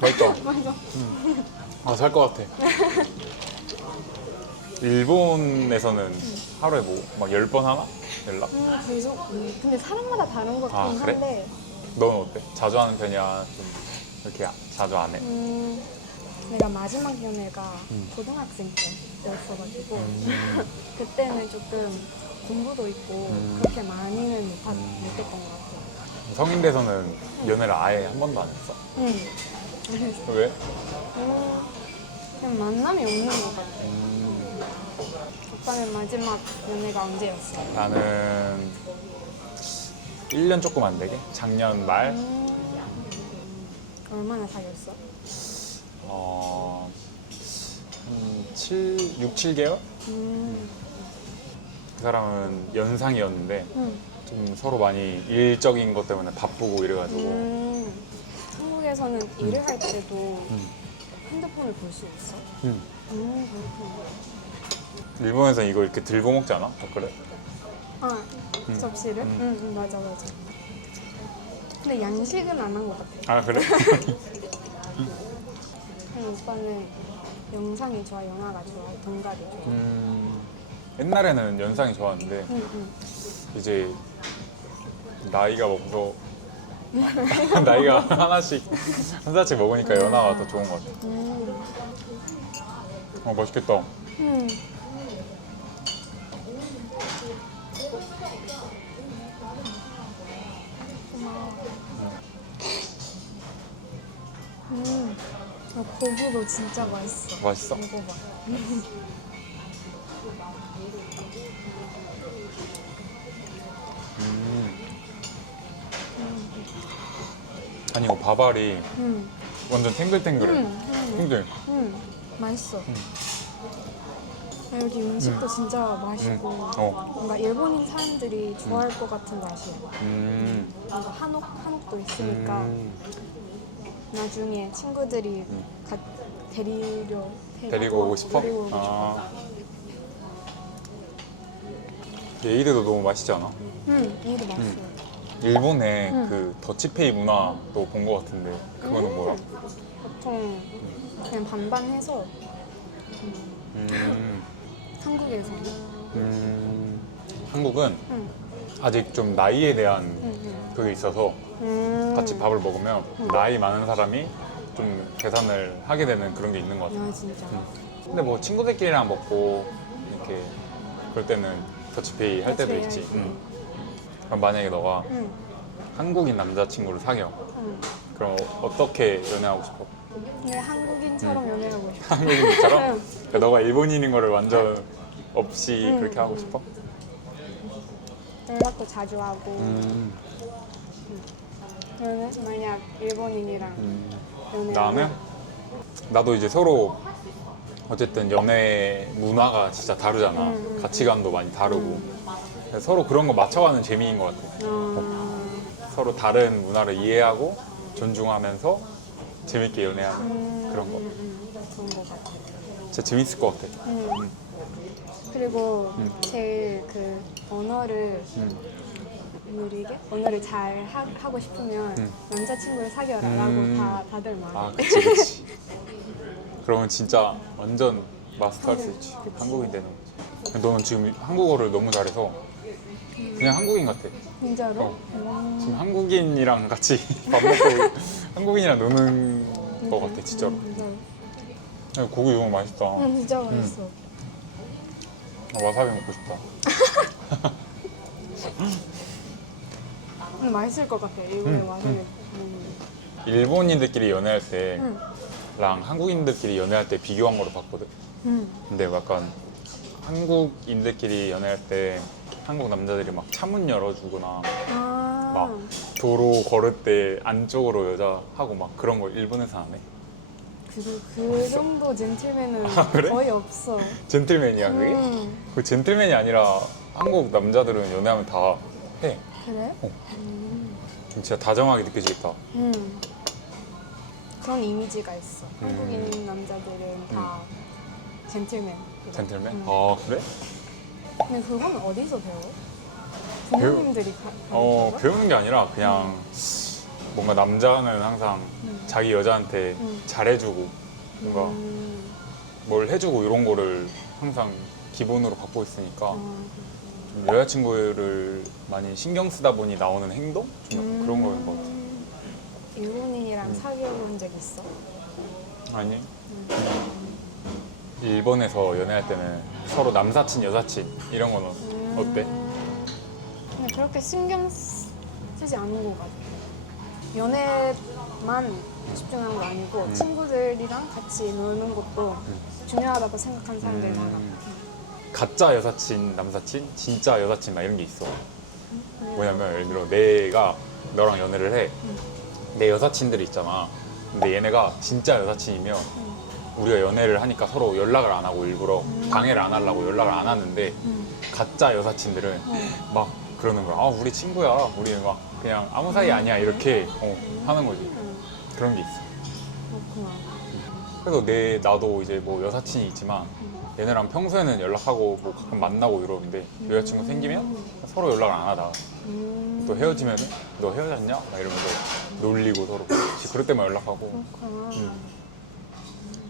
맛있다. 맞아. 살 것 같아. 일본에서는 하루에 뭐 막 10번 하나? 연락? 계속. 근데 사람마다 다른 것 같긴 그래? 한데. 너는 어때? 자주 하는 편이야? 좀 이렇게 자주 안 해? 내가 마지막 연애가 고등학생 때였어가지고 그때는 조금 공부도 있고 그렇게 많이는 못했던 것 같아요. 성인 돼서는 연애를 아예 한 번도 안 했어? 응. 왜? 그냥 만남이 없는 것 같아. 오빠는 마지막 연애가 언제였어? 나는 1년 조금 안 되게? 작년 말? 얼마나 사귀었어? 한 6, 7개월? 그 사람은 연상이었는데 좀 서로 많이 일적인 것 때문에 바쁘고 이래가지고 한국에서는 일을 할 때도 핸드폰을 볼 수 있어? 그렇구나. 일본에서 이거 이렇게 들고 먹지 않아? 그래? 아, 접시를? 응, 맞아, 맞아. 근데 양식은 안 한 것 같아. 그래? 그냥 오빠는 영상이 좋아, 영화가 좋아, 동갑이 좋아. 옛날에는 연상이 좋았는데 이제 나이가 먹어서 나이가 하나씩 한 살씩 먹으니까 연하가 더 좋은 것 같아. 맛있겠다. 고기도 진짜 맛있어. 맛있어? 먹어봐. 아니 이거 밥알이 음, 완전 탱글탱글해. 탱글. 맛있어. 여기 음식도 진짜 맛있고 어. 뭔가 일본인 사람들이 좋아할 것 같은 맛이야. 음. 뭔가 한옥도 있으니까 나중에 친구들이 데리고 오고 싶어? 데리고 오고 싶어. 아. 에이드도 너무 맛있지 않아? 이게 맛있어. 일본의 그 더치페이 문화도 본 것 같은데 그거는 뭐야? 보통 그냥 반반해서 음. 한국에서. 한국은 응. 아직 좀 나이에 대한 응. 그게 있어서 같이 밥을 먹으면 나이 많은 사람이 좀 계산을 하게 되는 그런 게 있는 것 같아. 아 진짜. 근데 뭐 친구들끼리랑 먹고 이렇게 그럴 때는 더치페이 할 때도 더치페이 있지. 하지. 그럼 만약에 너가 응. 한국인 남자친구를 사귀어. 응. 그럼 어떻게 연애하고 싶어? 근데 한국인처럼 연애하고 싶어. 한국인처럼? 그러니까 너가 일본인인 거를 완전 없이 응. 그렇게 하고 싶어? 연락도 자주 하고. 너는 만약 일본인이랑 연애. 나는 나도 이제 서로 어쨌든 연애 문화가 진짜 다르잖아. 가치관도 많이 다르고. 그래서 서로 그런 거 맞춰가는 재미인 것 같아. 서로 다른 문화를 이해하고 존중하면서 재밌게 연애하는 그런 거. 그런 것 같아. 진짜 재밌을 것 같아. 그리고 제일 그 언어를 느리게 언어를 잘 하고 싶으면 남자친구를 사귀어라라고 다들 말해. 아, 그치, 그치. 그러면 진짜 완전 마스터할 수 있지. 한국인 되는 거지. 너는 지금 한국어를 너무 잘해서 그냥 한국인 같아. 진짜로? 지금 한국인이랑 같이 밥 먹고 한국인이랑 노는 거 같아, 진짜로. 진짜. 고기 너무 맛있다. 진짜 맛있어. 와사비 먹고 싶다. 근데 맛있을 것 같아. 일본에 와사비. 일본인들끼리 연애할 때랑 한국인들끼리 연애할 때 비교한 거를 봤거든. 근데 약간 한국인들끼리 연애할 때 한국 남자들이 막 차문 열어주거나 아. 막 도로 걸을 때 안쪽으로 여자하고 막 그런 거 일본에서 안 해? 그 정도 젠틀맨은 그래? 거의 없어. 젠틀맨이야 그게? 그 젠틀맨이 아니라 한국 남자들은 연애하면 다 해. 그래? 진짜 다정하게 느껴지겠다. 그런 이미지가 있어. 한국인 남자들은 다 젠틀맨. 젠틀맨? 아 그래? 근데 그건 어디서 배워? 부모님들이 가르쳐줘? 배우는 게 아니라 그냥 뭔가 남자는 항상 자기 여자한테 잘해주고 뭔가 뭘 해주고 이런 거를 항상 기본으로 갖고 있으니까 좀 여자친구를 많이 신경 쓰다 보니 나오는 행동? 좀 그런 거인 것 같아. 일본인이랑 사귀어본 적 있어? 아니 일본에서 연애할 때는 서로 남사친 여사친 이런 거는 어때? 근데 그렇게 신경 쓰지 않는 것 같아. 연애만 집중한 거 아니고 친구들이랑 같이 노는 것도 중요하다고 생각하는 사람들이 많아. 가짜 여사친, 남사친, 진짜 여사친 막 이런 게 있어. 뭐냐면 예를 들어 내가 너랑 연애를 해. 내 여사친들이 있잖아. 근데 얘네가 진짜 여사친이면 우리가 연애를 하니까 서로 연락을 안 하고 일부러 방해를 안 하려고 연락을 안 하는데 가짜 여사친들은 막 그러는 거야. 아 우리 친구야. 우리 막 그냥 아무 사이 아니야 이렇게 하는 거지. 그런 게 있어. 그렇구나. 그래서 나도 이제 뭐 여사친이 있지만 얘네랑 평소에는 연락하고 뭐 가끔 만나고 이러는데 여자친구 생기면 서로 연락을 안 하다가 또 헤어지면 너 헤어졌냐? 막 이러면서 놀리고 서로 그럴 때만 연락하고 그렇구나.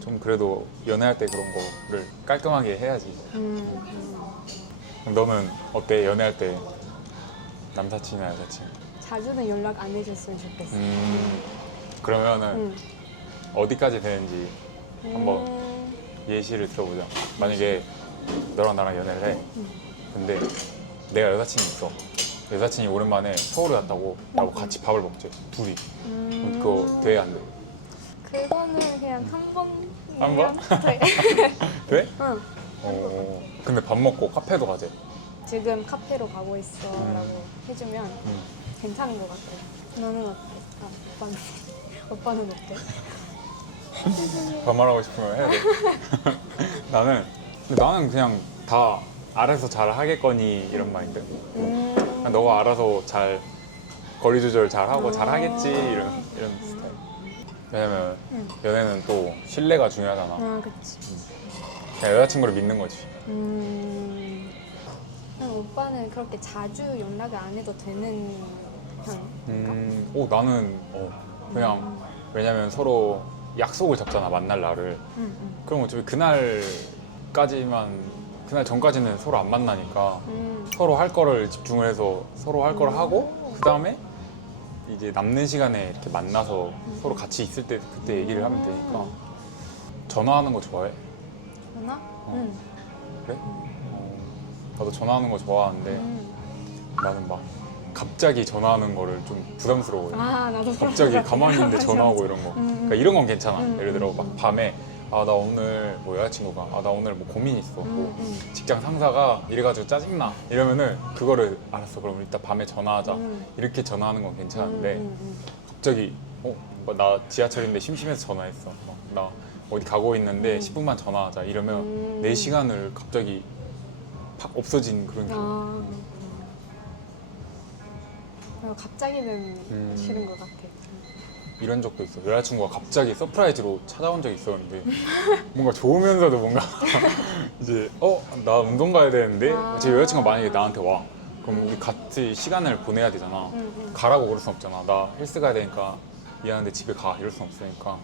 좀 그래도 연애할 때 그런 거를 깔끔하게 해야지. 그럼 너는 어때? 연애할 때 남사친이나 여사친? 자주는 연락 안 해줬으면 좋겠어. 그러면은 어디까지 되는지 한번 예시를 들어보자. 만약에 너랑 나랑 연애를 해. 근데 내가 여사친이 있어. 여사친이 오랜만에 서울에 왔다고 나하고 같이 밥을 먹지. 둘이. 그럼 그거 돼? 안 돼? 그거는 그냥 한 번. 한 번? 네. 돼? 응. 근데 밥 먹고 카페도 가재. 지금 카페로 가고 있어라고 해주면 괜찮은 것 같아. 너는 어때? 오빠는 오빠는 어때? 반말하고 싶으면 해야 돼. 나는 그냥 다 알아서 잘 하겠거니 이런 마인드. 너가 알아서 잘 거리 조절 잘 하고 잘 하겠지 이런 스타일. 왜냐면 연애는 또 신뢰가 중요하잖아. 아, 그치. 그냥 여자친구를 믿는 거지. 오빠는 그렇게 자주 연락을 안 해도 되는 편인가? 나는 그냥 왜냐면 서로 약속을 잡잖아, 만날 날을. 그럼 어차피 그날 전까지는 서로 안 만나니까 서로 할 거를 집중을 해서 서로 할 거를 하고 그 다음에 이제 남는 시간에 이렇게 만나서 서로 같이 있을 때 그때 얘기를 하면 되니까. 전화하는 거 좋아해? 전화? 그래? 나도 전화하는 거 좋아하는데 나는 막 갑자기 전화하는 거를 좀 부담스러워해. 아, 나도 갑자기 가만히 있는데 전화하고 이런 거. 그러니까 이런 건 괜찮아. 예를 들어 막 밤에 나 오늘 뭐 여자친구가 나 오늘 뭐 고민 있어. 뭐 직장 상사가 이래가지고 짜증나. 이러면은 그거를 알았어. 그럼 이따 밤에 전화하자. 이렇게 전화하는 건 괜찮은데 갑자기 나 지하철인데 심심해서 전화했어. 나 어디 가고 있는데 10분만 전화하자. 이러면 내 시간을 갑자기 팍 없어진 그런 기분. 갑자기는 싫은 것 같아. 이런 적도 있어. 여자친구가 갑자기 서프라이즈로 찾아온 적이 있었는데 뭔가 좋으면서도 뭔가 이제 나 운동 가야 되는데 제 여자친구가 만약에 나한테 와. 그럼 우리 같이 시간을 보내야 되잖아. 가라고 그럴 순 없잖아. 나 헬스 가야 되니까 미안한데 집에 가. 이럴 순 없으니까.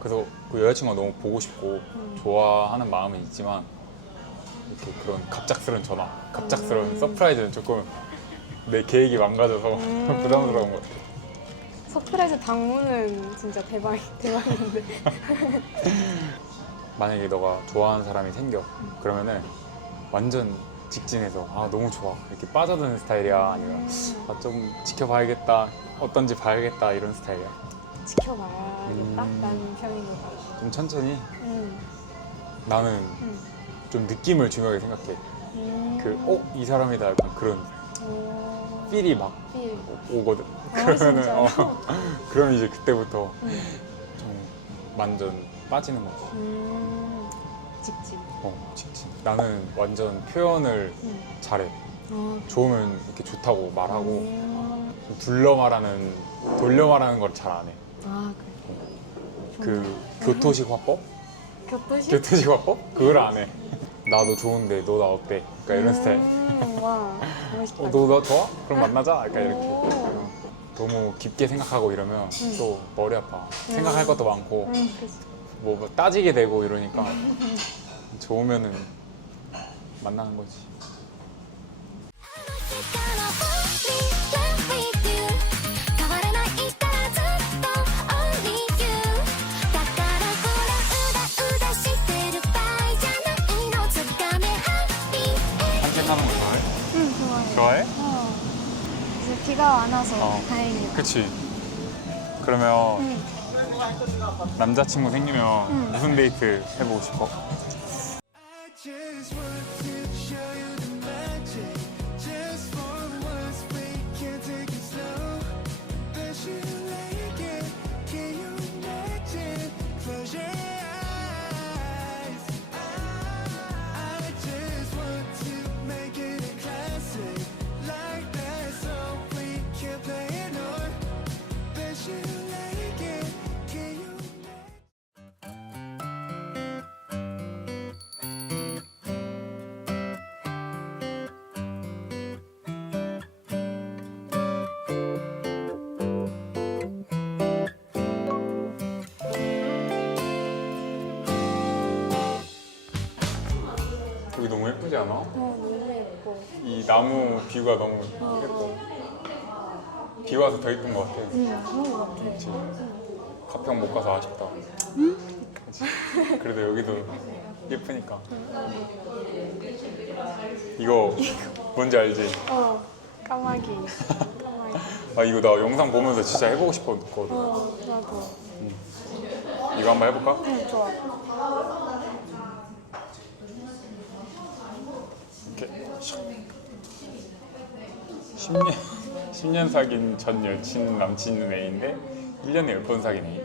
그래서 그 여자친구가 너무 보고 싶고 좋아하는 마음은 있지만 이렇게 그런 갑작스러운 전화, 갑작스러운 서프라이즈는 조금 내 계획이 망가져서 부담스러운 것 같아. 서프라이즈 방문은 진짜 대박인데. 만약에 너가 좋아하는 사람이 생겨 그러면은 완전 직진해서 너무 좋아 이렇게 빠져드는 스타일이야? 아니면 좀 지켜봐야겠다, 어떤지 봐야겠다 이런 스타일이야? 지켜봐야겠다 라는 편인 것 같아. 좀 천천히? 나는 좀 느낌을 중요하게 생각해. 이 사람이다 약간 그런 필이 막 오거든. 그러면은 그럼 이제 그때부터 좀 완전 빠지는 거지. 직진. 직진. 나는 완전 표현을 잘해. 좋으면 이렇게 좋다고 말하고 돌려 말하는 걸 잘 안 해. 아, 그래. 교토식 화법? 교토식? 교토식 화법? 그걸 안 해. 나 너 좋은데 너 나 어때? 그러니까 이런 스타일. 와, 멋있다. 너 나 좋아? 그럼 만나자. 약간 이렇게. 너무 깊게 생각하고 이러면 또 머리 아파. 생각할 것도 많고 그치. 뭐 따지게 되고 이러니까 좋으면은 만나는 거지. 함께 사는 거 좋아해? 응, 좋아해. 좋아해? 이제 비가 안 와서 다행이다. 그치. 그러면 남자친구 생기면 무슨 데이트 해보고 싶어? 여기 너무 예쁘지 않아? 너무 예뻐. 이 나무 뷰가 너무 예뻐. 비 와서 더 예쁜 것 같아. 그런 것 같아. 그치? 가평 못 가서 아쉽다. 그치? 그래도 여기도 예쁘니까. 이거 뭔지 알지? 까마귀. 이거 나 영상 보면서 진짜 해보고 싶었거든. 나도. 이거 한번 해볼까? 응, 좋아. 이렇게 10년 사귄 전 여친 남친 있는 애인데 1년에 10번 사귄 애인.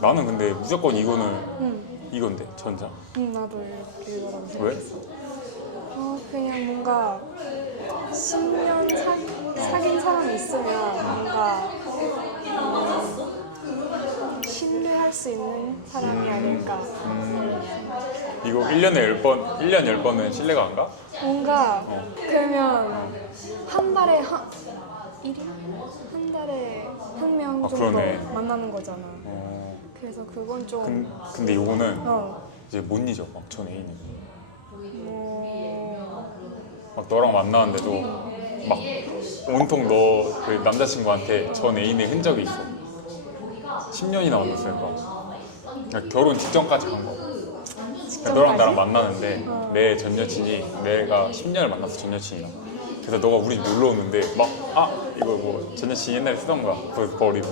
나는 근데 무조건 이거는 응, 이건데 전자. 응, 나도 이거라고 왜? 생각했어. 그냥 뭔가 10년 사귄 사람이 있으면 뭔가 신뢰할 수 있는 사람이 아닐까. 이거 1년에 10번, 1년 10번은 신뢰가 안 가? 뭔가 그러면 한 달에 한 달에 한 명 아, 정도 그러네. 만나는 거잖아. 어, 그래서 그건 좀 근데 이거는 어, 이제 못 잊어. 막 전 애인이. 뭐 막 너랑 만나는데도 막 온통 너 그 남자친구한테 전 애인의 흔적이 있어. 10년이나 만났으니까. 그러니까 결혼 직전까지 간 거. 그러니까 너랑 나랑 만나는데 내 전 여친이 내가 10년을 만났어 전 여친이랑. 그래서 너가 우리 집 놀러 오는데 막 이거 뭐 전 여친 옛날에 쓰던 거야. 그래서 버리고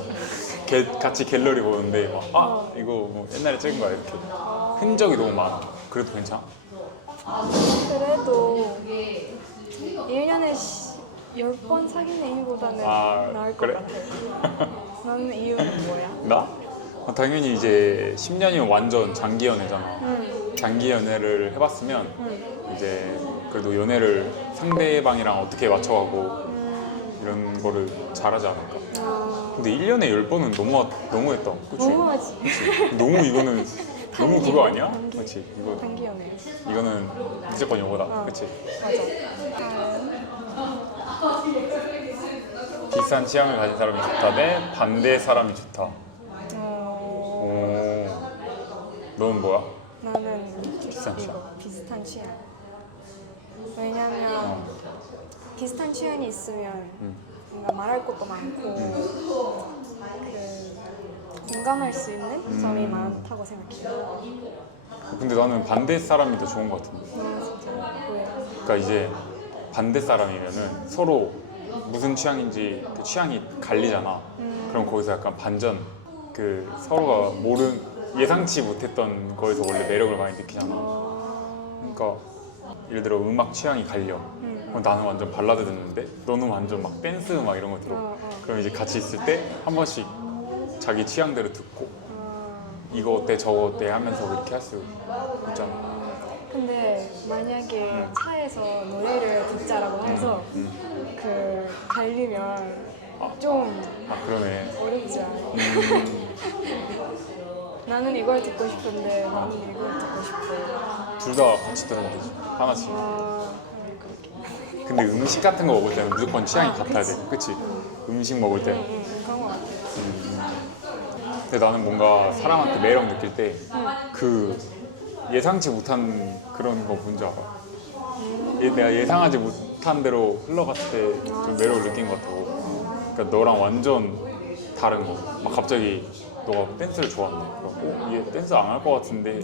같이 갤러리 보는데 막 이거 뭐 옛날에 찍은 거야 이렇게. 흔적이 너무 많아. 그래도 괜찮아? 그래도 1년에 10번 사귄 애인보다는 나을 것 그래? 같아. 너는 이유는 뭐야? 나? 당연히 이제 10년이면 완전 장기 연애잖아. 응, 장기 연애를 해봤으면 응. 이제 그래도 연애를 상대방이랑 어떻게 맞춰가고 이런 거를 잘하지 않을까. 근데 1년에 10번은 너무했다. 그치? 너무하지. 너무 이거는 너무 그거 아니야? 단기. 그치? 이거, 단기 연애. 이거는 무조건 요거다. 그치? 맞아. 비슷한 취향을 가진 사람이 좋다 대 반대 사람이 좋다. 어, 너는 뭐야? 나는 비슷한 취향. 이거 비슷한 취향. 왜냐면 비슷한 취향이 있으면 뭔가 말할 것도 많고 그 공감할 수 있는 점이 많다고 생각해요. 근데 나는 반대 사람이 더 좋은 것 같은데. 진짜 뭐야? 그러니까 이제 반대 사람이면은 서로 무슨 취향인지 그 취향이 갈리잖아. 그럼 거기서 약간 반전, 그 서로가 예상치 못했던 거에서 원래 매력을 많이 느끼잖아. 그러니까 예를 들어 음악 취향이 갈려. 그럼 나는 완전 발라드 듣는데 너는 완전 막 댄스 음악 이런 거 들어. 그럼 이제 같이 있을 때 한 번씩 자기 취향대로 듣고 이거 어때 저거 어때 하면서 이렇게 할 수 있잖아. 근데 만약에 차에서 노래를 듣자라고 해서 그 갈리면 좀 그러네. 어렵지 않아? 나는 이걸 듣고 싶은데 나는 이걸 듣고 싶어. 둘 다 같이 들으면 되지. 하나씩. 그렇게. 근데 음식 같은 거 먹을 때는 무조건 취향이 같아야 돼. 그치? 음식 먹을 때. 그런 거 같아. 근데 나는 뭔가 사람한테 매력 느낄 때 그 예상치 못한 그런 거 뭔지 알아? 내가 예상하지 못한 대로 흘러갔을 때 좀 매력을 느낀 것 같다고. 그러니까 너랑 완전 다른 거. 막 갑자기 너가 댄스를 좋아한대. 그럼 얘 댄스 안 할 것 같은데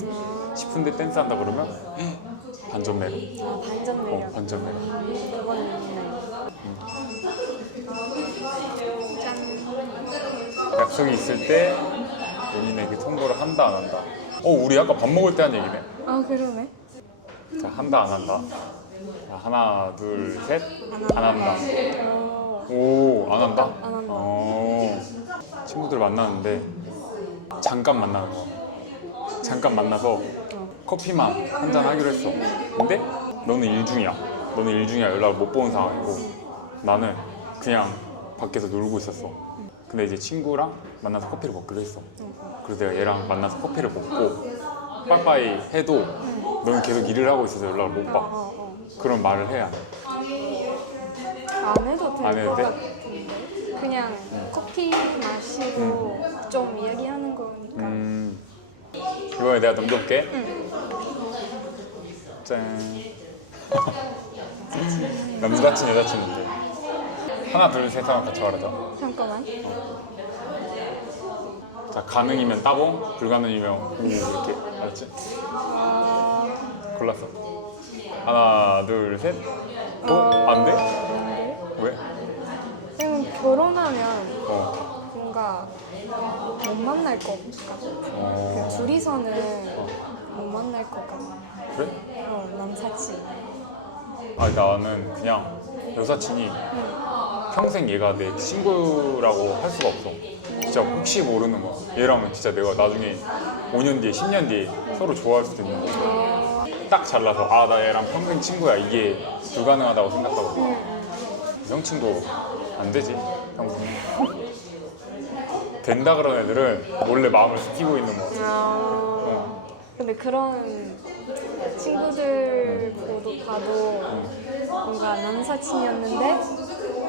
싶은데 댄스 한다 그러면 반전 매력. 반전 매력. 반전 매력. 그건 있네. 약속이 있을 때 연인에게 통보를 한다 안 한다. 우리 아까 밥 먹을 때 한 얘기네. 그러네. 자, 한다 안 한다. 자, 하나 둘 셋. 안 한다. 오, 안 한다? 안 한다. 친구들 만나는데 잠깐 만나는 거야. 잠깐 만나서 커피만 한잔 하기로 했어. 근데 너는 일 중이야. 연락을 못 보는 상황이고 나는 그냥 밖에서 놀고 있었어. 근데 이제 친구랑 만나서 커피를 먹기로 했어. 그래서 내가 얘랑 만나서 커피를 먹고 빠이빠이 해도 너는 계속 일을 하고 있어서 연락을 못 봐. 그런 말을 해야 돼. 안 해도 안 될 해도 것 돼? 같은데. 그냥 커피 마시고 좀 이야기하는 거니까. 이번에 내가 넘겨볼게. 짠. 남사친 여사친인데 하나 둘 셋 하면 같이 말하자. 잠깐만. 자, 가능이면 따봉, 불가능이면 우 이렇게. 알았지? 골랐어. 하나 둘 셋. 안 돼? 왜? 그냥 결혼하면 어. 뭔가 못 만날 것 같아. 그냥 둘이서는 못 만날 것 같아. 그래? 남사친. 아니 나는 그냥 여사친이 평생 얘가 내 친구라고 할 수가 없어. 진짜 혹시 모르는 거야. 얘랑은 진짜 내가 나중에 5년 뒤에 10년 뒤에 서로 좋아할 수도 있는 거야. 딱 잘라서 아 나 얘랑 평생 친구야 이게 불가능하다고 생각하거든. 이성친구 안 되지 평생. 된다 그런 애들은 몰래 마음을 숨기고 있는 거야. 근데 그런 친구들 봐도 뭔가 남사친이었는데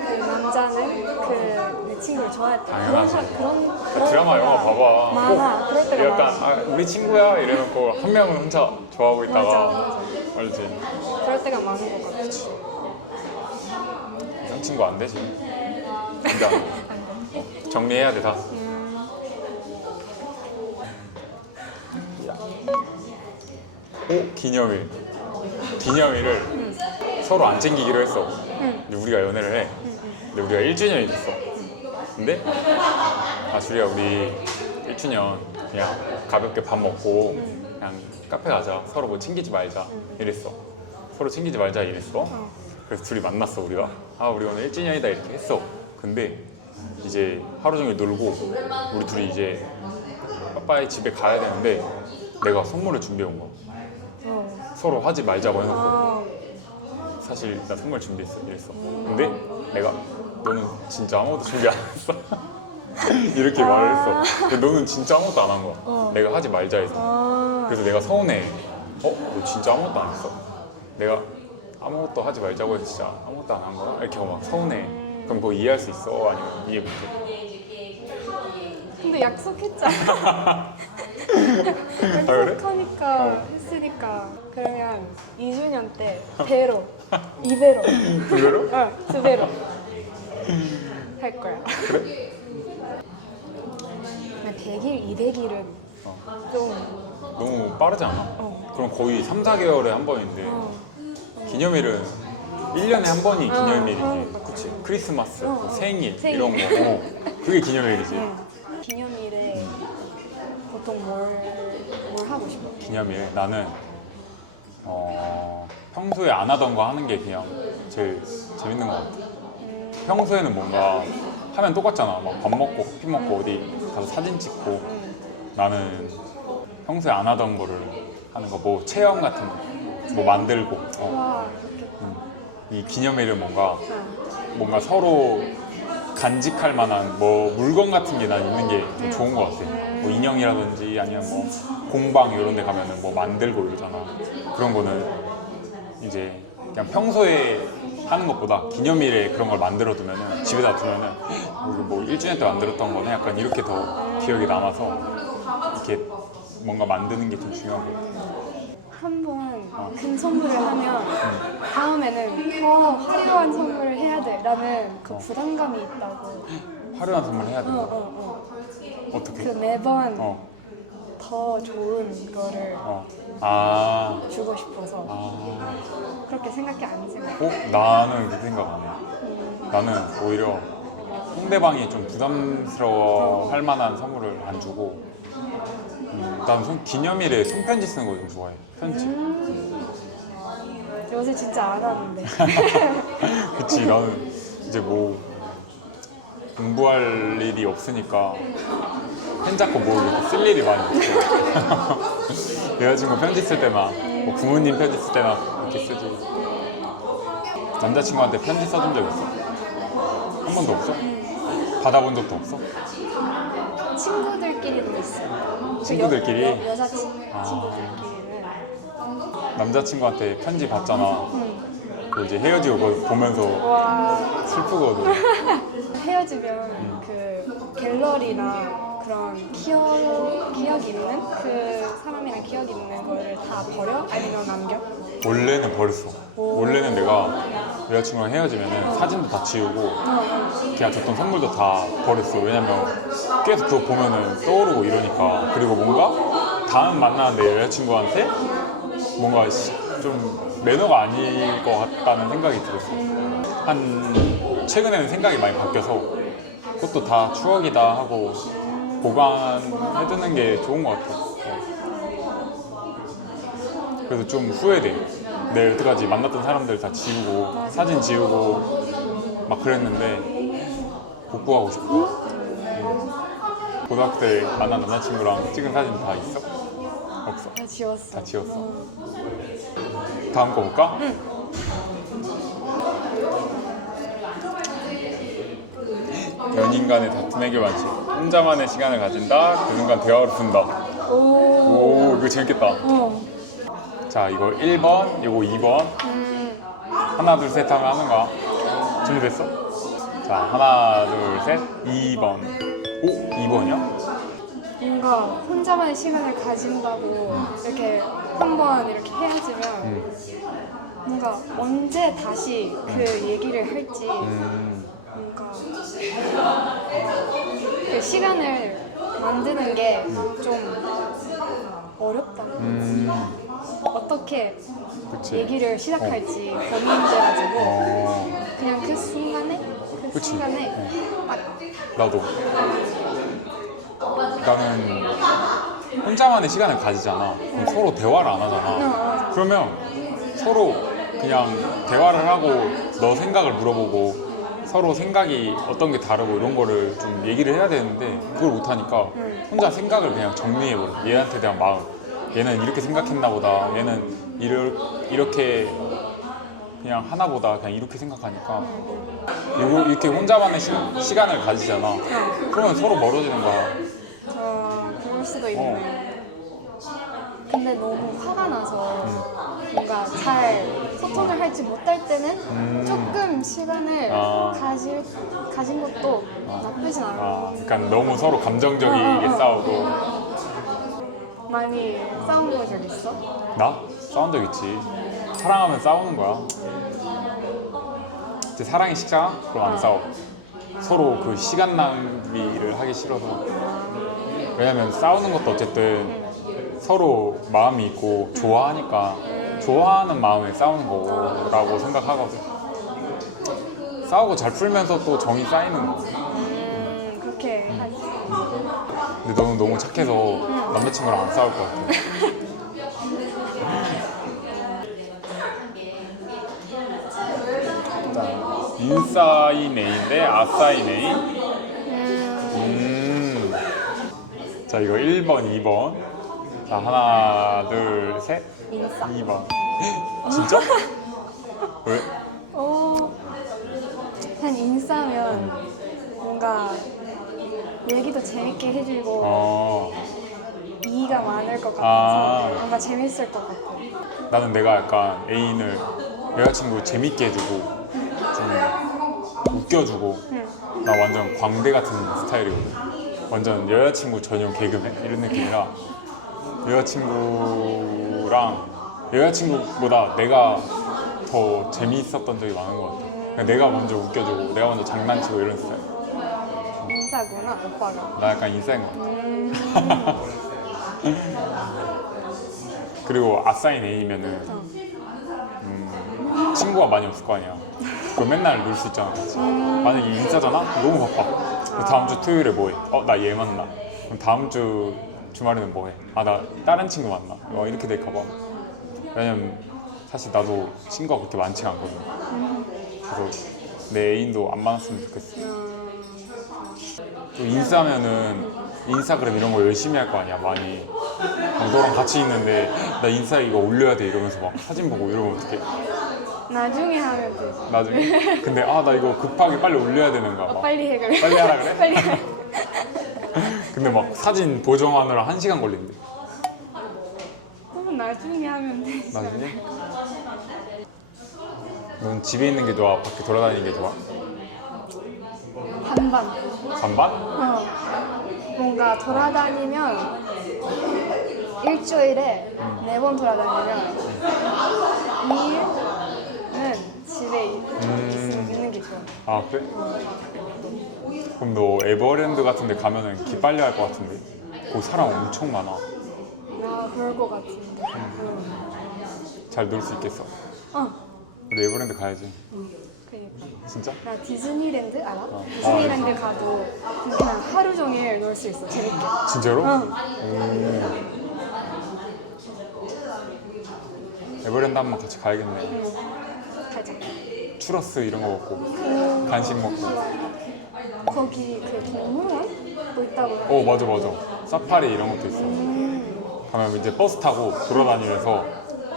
그 남자는 그 내 친구를 좋아했다. 당연하지. 그런 드라마 영화 봐봐. 많아. 그럴 때가 약간 많아. 아, 우리 친구야 이래놓고 한 명은 혼자 좋아하고 있다가 맞아. 알지. 그럴 때가 많은 것 같아. 이성친구 안 되지. 진짜 정리해야 돼 다. 기념일. 기념일을 서로 안 챙기기로 했어. 근데 우리가 연애를 해. 근데 우리가 1주년이 됐어. 근데 아 주리야 우리 1주년 그냥 가볍게 밥 먹고 그냥 카페 가자. 서로 뭐 챙기지 말자 이랬어. 서로 챙기지 말자 이랬어. 그래서 둘이 만났어 우리가. 아 우리 오늘 1주년이다 이렇게 했어. 근데 이제 하루 종일 놀고 우리 둘이 이제 빠빠이 집에 가야 되는데 내가 선물을 준비해 온 거야. 서로 하지 말자고 해놓고 사실 나 선물 준비했어 이랬어. 근데 내가 너는 진짜 아무것도 준비 안 했어 이렇게 말을 했어. 근데 너는 진짜 아무것도 안 한 거야. 내가 하지 말자 해서. 그래서 내가 서운해. 너 진짜 아무것도 안 했어? 내가 아무것도 하지 말자고 해서 진짜 아무것도 안 한 거야? 이렇게 하고 막 서운해. 그럼 그거 이해할 수 있어? 아니면 이해 못해? 근데 약속했잖아. 그래? 약속하니까 했으니까 그러면 2주년 때 배로 2배로 두 배로? 2배로 할 거야. 그래? 근데 100일, 200일은 좀 너무 빠르지 않아? 그럼 거의 3, 4개월에 한 번인데 기념일은 1년에 한 번이 기념일이지. 그러니까. 그치? 크리스마스, 뭐 생일, 생일. 이런 거 그게 기념일이지. 기념일에 보통 뭘 하고 싶어? 기념일 나는 평소에 안 하던 거 하는 게 그냥 제일 재밌는 것 같아. 평소에는 뭔가 하면 똑같잖아. 막 밥 먹고 커피 먹고 어디 가서 사진 찍고. 나는 평소에 안 하던 거를 하는 거, 뭐 체험 같은 거, 뭐 만들고. 와, 이 기념일은 뭔가 서로 간직할 만한 뭐 물건 같은 게 난 있는 게 좀 좋은 것 같아. 뭐 인형이라든지 아니면 뭐 공방 이런 데 가면은 뭐 만들고 이러잖아. 그런 거는 이제 그냥 평소에 하는 것보다 기념일에 그런 걸 만들어 두면은 집에다 두면은 이거 뭐 1주년 때 만들었던 거는 약간 이렇게 더 기억에 남아서 이렇게 뭔가 만드는 게 좀 중요하고. 한 번 큰 선물을 하면 다음에는 더 화려한 선물을 해야 돼 라는 그 부담감이 있다고. 화려한 선물 해야 된다. 그 어떻게? 매번 어. 더 좋은 거를 아. 주고 싶어서 그렇게 생각해 안 생각해? 나는 그렇게 생각 안 해. 나는 오히려 상대방이 좀 부담스러워 할 만한 선물을 안 주고 난 기념일에 손편지 쓰는 거 좀 좋아해. 편지. 요새 진짜 안 하는데. 그치. 나는 이제 뭐 공부할 일이 없으니까 펜 잡고 뭐 이렇게 쓸 일이 많이 없어. 여자친구 편지 쓸 때나 뭐 부모님 편지 쓸 때나 이렇게 쓰지. 남자친구한테 편지 써준 적 있어? 한 번도 없어? 받아본 적도 없어? 친구들끼리도 있어요. 친구들끼리? 여자친 친구들끼리는 남자친구한테 편지 받잖아. 그 이제 헤어지고 그거 보면서 와 슬프거든. 헤어지면 그 갤러리나 그런 기억 있는 그 사람이랑 기억 있는 거를 다 버려? 아니면 남겨? 원래는 버렸어. 원래는 내가 여자친구랑 헤어지면 사진도 다 지우고 걔가 줬던 선물도 다 버렸어. 왜냐면 계속 그거 보면은 떠오르고 이러니까. 그리고 뭔가 다음 만나는 내 여자친구한테 뭔가 좀 매너가 아닐 것 같다는 생각이 들었어. 한 최근에는 생각이 많이 바뀌어서 그것도 다 추억이다 하고 보관해두는 게 좋은 것 같아. 그래서 좀 후회돼. 내 여태까지 만났던 사람들 다 지우고 사진 지우고 막 그랬는데 복구하고 싶어. 고등학교 때 만난 남자친구랑 찍은 사진 다 있어? 없어? 다 지웠어. 다 지웠어? 다음 거 볼까? 연인 간의 다툼 해결 방식. 혼자만의 시간을 가진다. 그 순간 대화로 푼다. 오, 이거 재밌겠다. 자, 이거 1번, 이거 2번. 하나, 둘, 셋 하면 하는 거야. 준비됐어? 자, 하나, 둘, 셋. 2번. 오, 2번이야? 뭔가 혼자만의 시간을 가진다고 이렇게 한번 이렇게 헤어지면 뭔가 언제 다시 그 얘기를 할지 뭔가 그 시간을 만드는 게 좀 어렵다. 어떻게 그치. 얘기를 시작할지 고민돼가지고 그냥 그 순간에 그치. 딱 나도. 나는 혼자만의 시간을 가지잖아. 그럼 서로 대화를 안 하잖아. 그러면 서로 그냥 대화를 하고 너 생각을 물어보고 서로 생각이 어떤 게 다르고 이런 거를 좀 얘기를 해야 되는데 그걸 못하니까 혼자 생각을 그냥 정리해버려. 얘한테 대한 마음. 얘는 이렇게 생각했나 보다. 얘는 이렇게 그냥 하나 보다. 그냥 이렇게 생각하니까 이렇게 혼자만의 시간을 가지잖아. 그러면 서로 멀어지는 거야. 그럴 수도 있네. 근데 너무 화가 나서 뭔가 잘 소통을 할지 못할 때는 조금 시간을 가진 것도 나쁘진 않아. 그러니까 너무 서로 감정적이게 싸우고. 많이 싸운 적 있어? 나? 싸운 적 있지. 사랑하면 싸우는 거야. 이제 사랑이 식잖아? 그럼 안 싸워. 서로 그 시간 낭비를 하기 싫어서. 왜냐면 싸우는 것도 어쨌든 서로 마음이 있고 좋아하니까 좋아하는 마음에 싸우는 거라고 생각하거든. 싸우고 잘 풀면서 또 정이 쌓이는 거. 그렇게 하지. 근데 너는 너무 착해서 남자친구랑 안 싸울 것 같아. 인싸인 A인데 아싸인 A? 자, 이거 1번, 2번. 자, 하나, 둘, 셋. 인싸. 2번. 진짜? 왜? 한 인싸면 뭔가 얘기도 재밌게 해주고 이의가 많을 것 같아서 뭔가 재밌을 것 같아. 나는 내가 약간 애인을 여자친구 재밌게 해주고 좀 웃겨주고 나 완전 광대 같은 스타일이거든. 완전 여자친구 전용 개그맨 이런 느낌이라 여자친구보다 내가 더 재미있었던 적이 많은 것 같아. 그냥 내가 먼저 웃겨주고 내가 먼저 장난치고 이런 스타일. 인싸구나 오빠가. 나 약간 인싸인 것 같아. 그리고 아싸인 A면은 친구가 많이 없을 거 아니야. 그럼 맨날 놀 수 있잖아. 같이. 만약에 인싸잖아? 너무 바빠. 다음 주 토요일에 뭐 해? 나 얘 만나. 그럼 다음 주 주말에는 뭐 해? 나 다른 친구 만나. 이렇게 될까 봐. 왜냐면 사실 나도 친구가 그렇게 많지가 않거든. 그래서 내 애인도 안 많았으면 좋겠어. 또 인싸면은 인스타그램 이런 거 열심히 할 거 아니야, 많이. 너랑 같이 있는데 나 인스타에 이거 올려야 돼 이러면서 막 사진 보고 이러면 어떡해. 나중에 하면 되지. 나중에? 근데 나 이거 급하게 빨리 올려야 되는 거야. 빨리 해 그래. 빨리 하라 그래? 빨리 해. 근데 막 사진 보정하느라 1시간 걸린대. 그럼 나중에 하면 되지. 나중에? 넌 집에 있는 게 좋아? 밖에 돌아다니는 게 좋아? 반반. 반반? 뭔가 돌아다니면 일주일에 4번 돌아다니면 2일은 집에 있는 게 좋아. 그래? 그럼 너 에버랜드 같은 데 가면은 기빨려 할 것 같은데? 거기 사람 엄청 많아. 그럴 것 같은데. 잘 놀 수 있겠어? 우리 에버랜드 가야지. 그러니까 진짜? 나 디즈니랜드 알아? 디즈니랜드 가도 그냥 하루 종일 놀 수 있어. 재밌게. 진짜로? 응. 에버랜드 한번 같이 가야겠네. 가자. 추러스 이런 거 먹고 간식 먹고. 거기 그 동물원도 있다고. 맞아 맞아. 사파리 이런 것도 있어. 가면 이제 버스 타고 돌아다니면서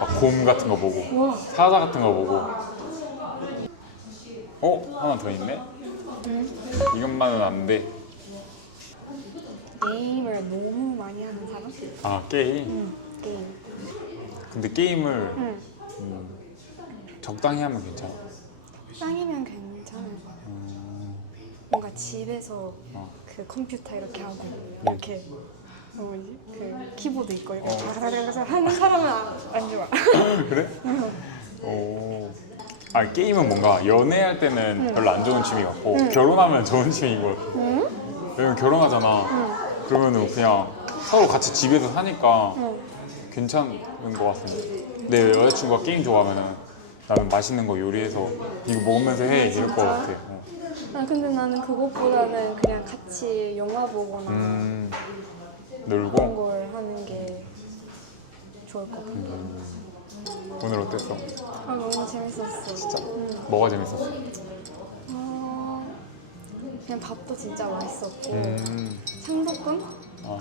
막 곰 같은 거 보고 우와. 사자 같은 거 보고. 하나 더 있네. 이것만은 안 돼. 게임을 너무 많이 하는 사람? 아 게임. 게임. 근데 게임을 응. 적당히 하면 괜찮아. 쌍이면 괜찮아. 뭔가 집에서 그 컴퓨터 이렇게 하고 이렇게 뭐지? 그 키보드 있고 이렇게 하는 사람은 안 좋아. 그래? 오. 게임은 뭔가 연애할 때는 별로 안 좋은 취미 같고 결혼하면 좋은 취미인 것 같아. 왜냐면 결혼하잖아. 그러면은 그냥 서로 같이 집에서 사니까 괜찮은 것 같습니다. 내 여자친구가 게임 좋아하면은 나는 맛있는 거 요리해서 이거 먹으면서 해 이럴 것 같아. 근데 나는 그것보다는 그냥 같이 영화 보거나 그런 놀고. 걸 하는 게 좋을 것 같아. 오늘 어땠어? 너무 재밌었어. 진짜? 뭐가 재밌었어? 그냥 밥도 진짜 맛있었고 창덕궁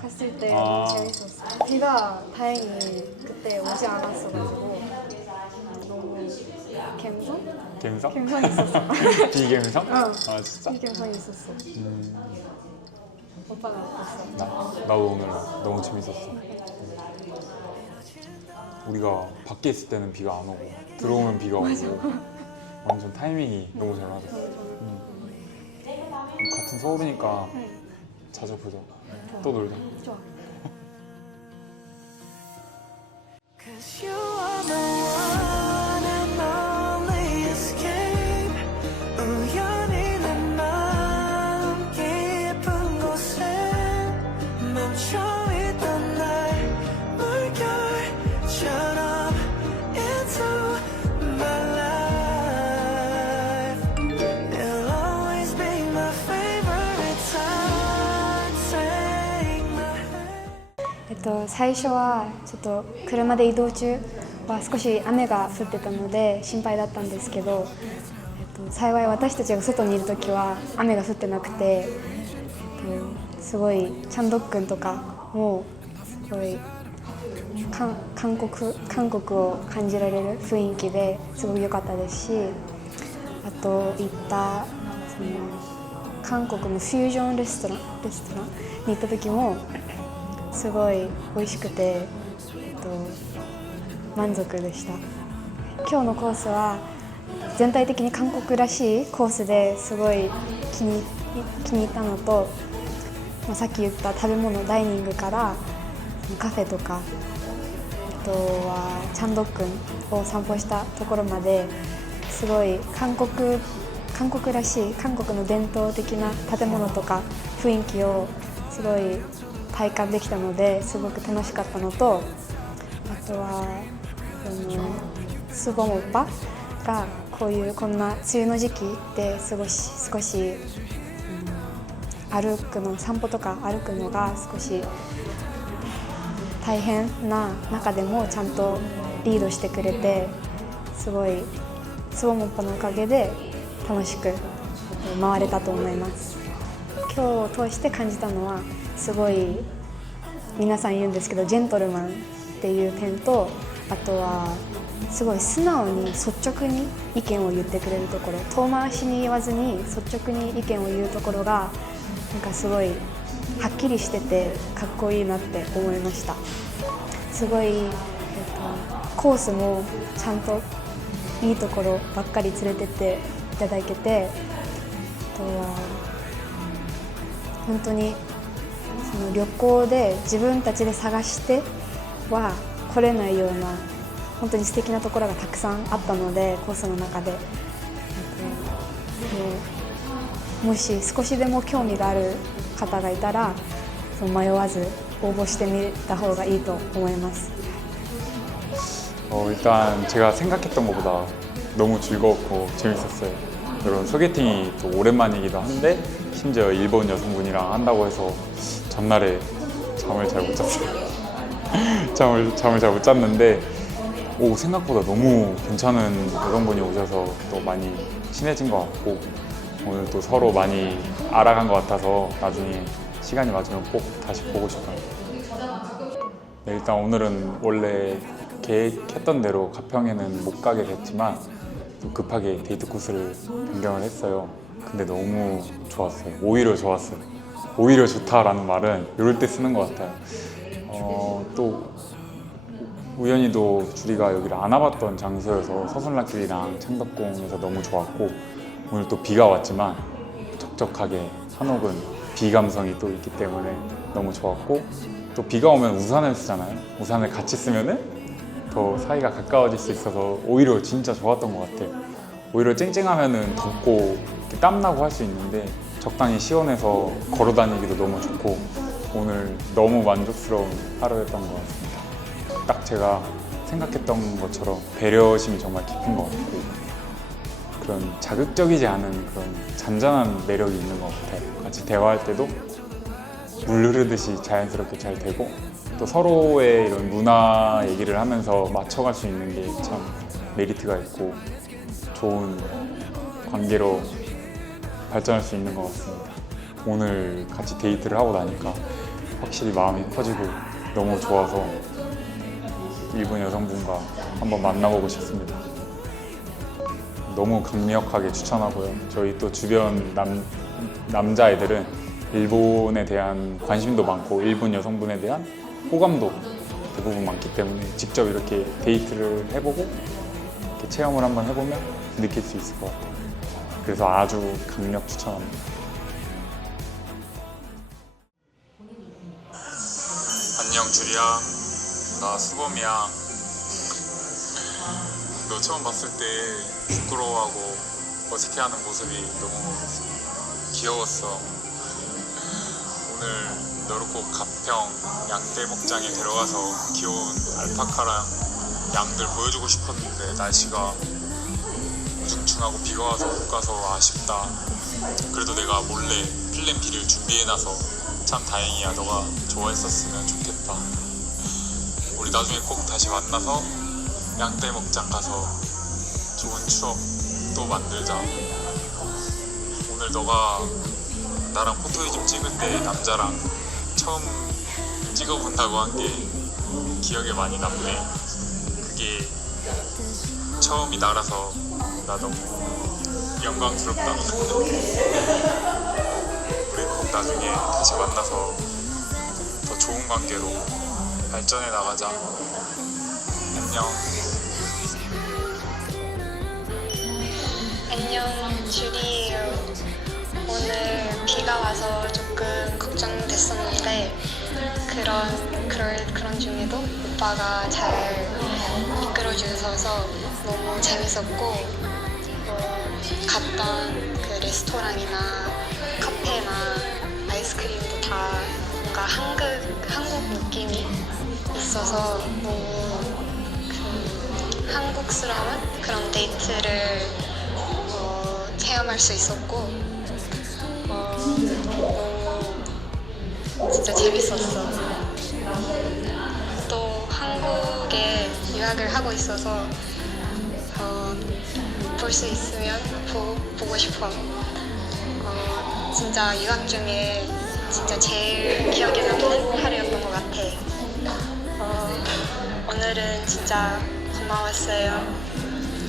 갔을 때 아. 너무 재밌었어. 비가 다행히 그때 오지 않았어가지고 너무 갬성? 갬성? 갬성 있었어. 비갬성? 어. 아 진짜? 이 갬성 있었어. 오빠는 어땠어? 나도 오늘 너무 재밌었어. 우리가 밖에 있을 때는 비가 안 오고 들어오면 비가 오고 완전 타이밍이 너무 잘 맞았어. 같은 서울이니까 자주 보자. 또 놀자. 좋아. Cause you are my one and only escape. 우연히 내 마음 깊은 곳에 멈춰있던 날 물결처럼 into my life. You'll always be my favorite time. Take my hand. 最初はちょっと車で移動中は少し雨が降ってたので心配だったんですけど、幸い私たちが外にいる時は雨が降ってなくて、すごいチャンドックンとかもすごい韓国を感じられる雰囲気ですごく良かったですし、あと行ったその韓国のフュージョンレストランに行った時もすごい美味しくて、満足でした。今日のコースは全体的に韓国らしいコースですごい気に入ったのと、さっき言った食べ物ダイニングからカフェとか、あとはチャンドックンを散歩したところまですごい韓国らしい韓国の伝統的な建物とか雰囲気をすごい体感できたのですごく楽しかったのと、あとはスゴモッパがこんな梅雨の時期で少し、散歩とか歩くのが少し大変な中でもちゃんとリードしてくれて、すごいスゴモッパのおかげで楽しく回れたと思います。今日を通して感じたのはすごい皆さん言うんですけどジェントルマンっていう点と、あとはすごい素直に率直に意見を言ってくれるところ、遠回しに言わずに率直に意見を言うところがなんかすごいはっきりしててかっこいいなって思いました。すごい、コースもちゃんといいところばっかり連れてっていただけて、あとは本当にその旅行で自分たちで探しては来れないような本当に素敵なところがたくさんあったので、コースの中で、もし少しでも興味がある方がいたら迷わず応募してみた方がいいと思います。 일단 제가 생각했던 것보다 너무 즐거웠고 재밌었어요. 이런 소개팅이 또 오랜만이기도 한데 심지어 일본 여성분이랑 한다고 해서 전날에 잠을 잘 못 잤어요. 잠을 잘 못 잤는데 생각보다 너무 괜찮은 여성분이 오셔서 또 많이 친해진 것 같고 오늘 또 서로 많이 알아간 것 같아서 나중에 시간이 맞으면 꼭 다시 보고 싶어요. 네, 일단 오늘은 원래 계획했던 대로 가평에는 못 가게 됐지만 또 급하게 데이트 코스를 변경을 했어요. 근데 너무 좋았어요. 오히려 좋았어요. 오히려 좋다라는 말은 이럴 때 쓰는 것 같아요. 또 우연히도 주리가 여기를 안 와봤던 장소여서 서순락길이랑 창덕궁에서 너무 좋았고 오늘 또 비가 왔지만 적적하게 한옥은 비 감성이 또 있기 때문에 너무 좋았고 또 비가 오면 우산을 쓰잖아요. 우산을 같이 쓰면은 더 사이가 가까워질 수 있어서 오히려 진짜 좋았던 것 같아요. 오히려 쨍쨍하면은 덥고 땀나고 할 수 있는데 적당히 시원해서 걸어 다니기도 너무 좋고 오늘 너무 만족스러운 하루였던 것 같습니다. 딱 제가 생각했던 것처럼 배려심이 정말 깊은 것 같고 그런 자극적이지 않은 그런 잔잔한 매력이 있는 것 같아요. 같이 대화할 때도 물 흐르듯이 자연스럽게 잘 되고 또 서로의 이런 문화 얘기를 하면서 맞춰갈 수 있는 게 참 메리트가 있고 좋은 관계로 발전할 수 있는 것 같습니다. 오늘 같이 데이트를 하고 나니까 확실히 마음이 커지고 너무 좋아서 일본 여성분과 한번 만나보고 싶습니다. 너무 강력하게 추천하고요. 저희 또 주변 남자애들은 일본에 대한 관심도 많고 일본 여성분에 대한 호감도 대부분 많기 때문에 직접 이렇게 데이트를 해보고 이렇게 체험을 한번 해보면 느낄 수 있을 것 같아요. 그래서 아주 강력 추천합니다. 안녕 주리야, 나 수범이야. 너 처음 봤을 때 부끄러워하고 어색해하는 모습이 너무 귀여웠어. 오늘 너를 꼭 가평 양떼 목장에 데려가서 귀여운 알파카랑 양들 보여주고 싶었는데 날씨가 우중충하고 비가 와서 못 가서 아쉽다. 그래도 내가 몰래 플랜 B를 준비해놔서 참 다행이야. 너가 좋아했었으면 좋겠다. 우리 나중에 꼭 다시 만나서 양떼 목장 가서 좋은 추억 또 만들자. 오늘 너가 나랑 포토이즘 찍을 때 남자랑 처음 찍어본다고 한 게 기억에 많이 남네. 그게 처음이 나라서 나 너무 영광스럽다. 우리 꼭 나중에 다시 만나서 더 좋은 관계로 발전해 나가자. 안녕. 안녕, 주리예요. 오늘 비가 와서 조금 걱정됐었는데 그런 중에도 오빠가 잘 이끌어주셔서 너무 재밌었고 갔던 그 레스토랑이나 카페나 아이스크림도 다 뭔가 한국 느낌이 있어서 너무 한국스러운 그런 데이트를 체험할 수 있었고 너무 진짜 재밌었어. 또 한국에 유학을 하고 있어서 볼 수 있으면 보고 싶어. 진짜 유학 중에 진짜 제일 기억에 남는 하루였던 것 같아. 오늘은 진짜 고마웠어요.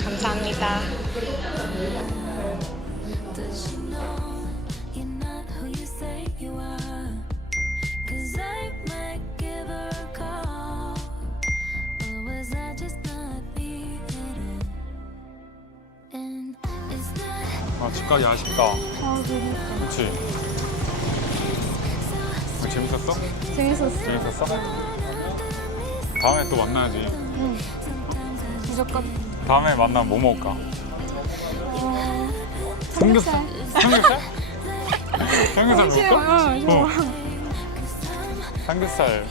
감사합니다. 아, 집까지 아쉽다. 아, 그치? 재밌었어? 재밌었어. 재밌었어? 다음에 또 만나야지. 무조건. 다음에 만나면 뭐 먹을까? 삼겹살. 삼겹살? 삼겹살 먹을까? 좋아. 삼겹살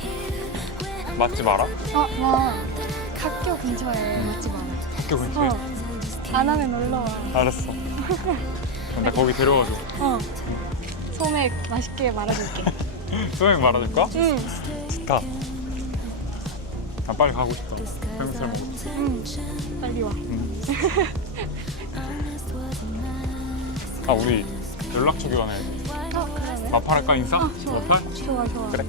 맛집 알아? 나 학교 근처에 맛집 많아. 학교 근처에? 안 하면 놀러 와. 알았어. 나 거기 데려와줘. 소맥 맛있게 말아줄게. 소영 말아줄까? 응. 좋다. 나 빨리 가고 싶다. 삼겹살 먹고. 빨리 와. 아, 우리 연락처 교환해야 돼. 그래. 마팔 할까, 인싸? 마팔? 좋아. 그래.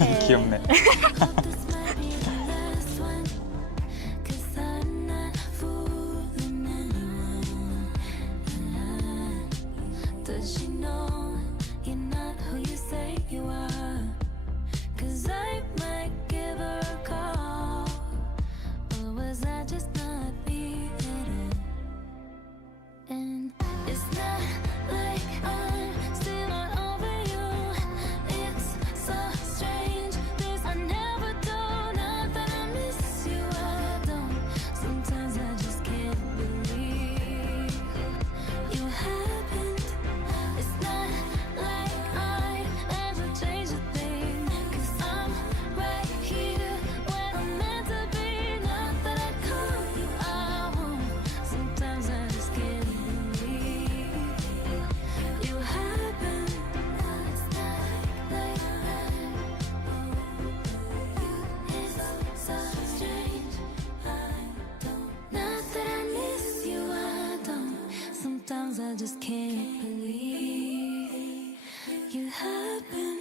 오케이. 귀엽네. Does she know you're not who you say you are? 'Cause I might give her a call. Or was I just not being it? And it's not like I'm still not over you. It's so strange. This I never do. Not that I miss you, I don't. Sometimes I just can't believe you happened. It's not like I'd ever change a thing. 'Cause I'm right here where I'm meant to be. Not that I call you, I won't. Sometimes I just can't believe you happened. It's not like that. It's so strange. I don't. Not that I miss you, I don't. Sometimes I just can't believe you happened.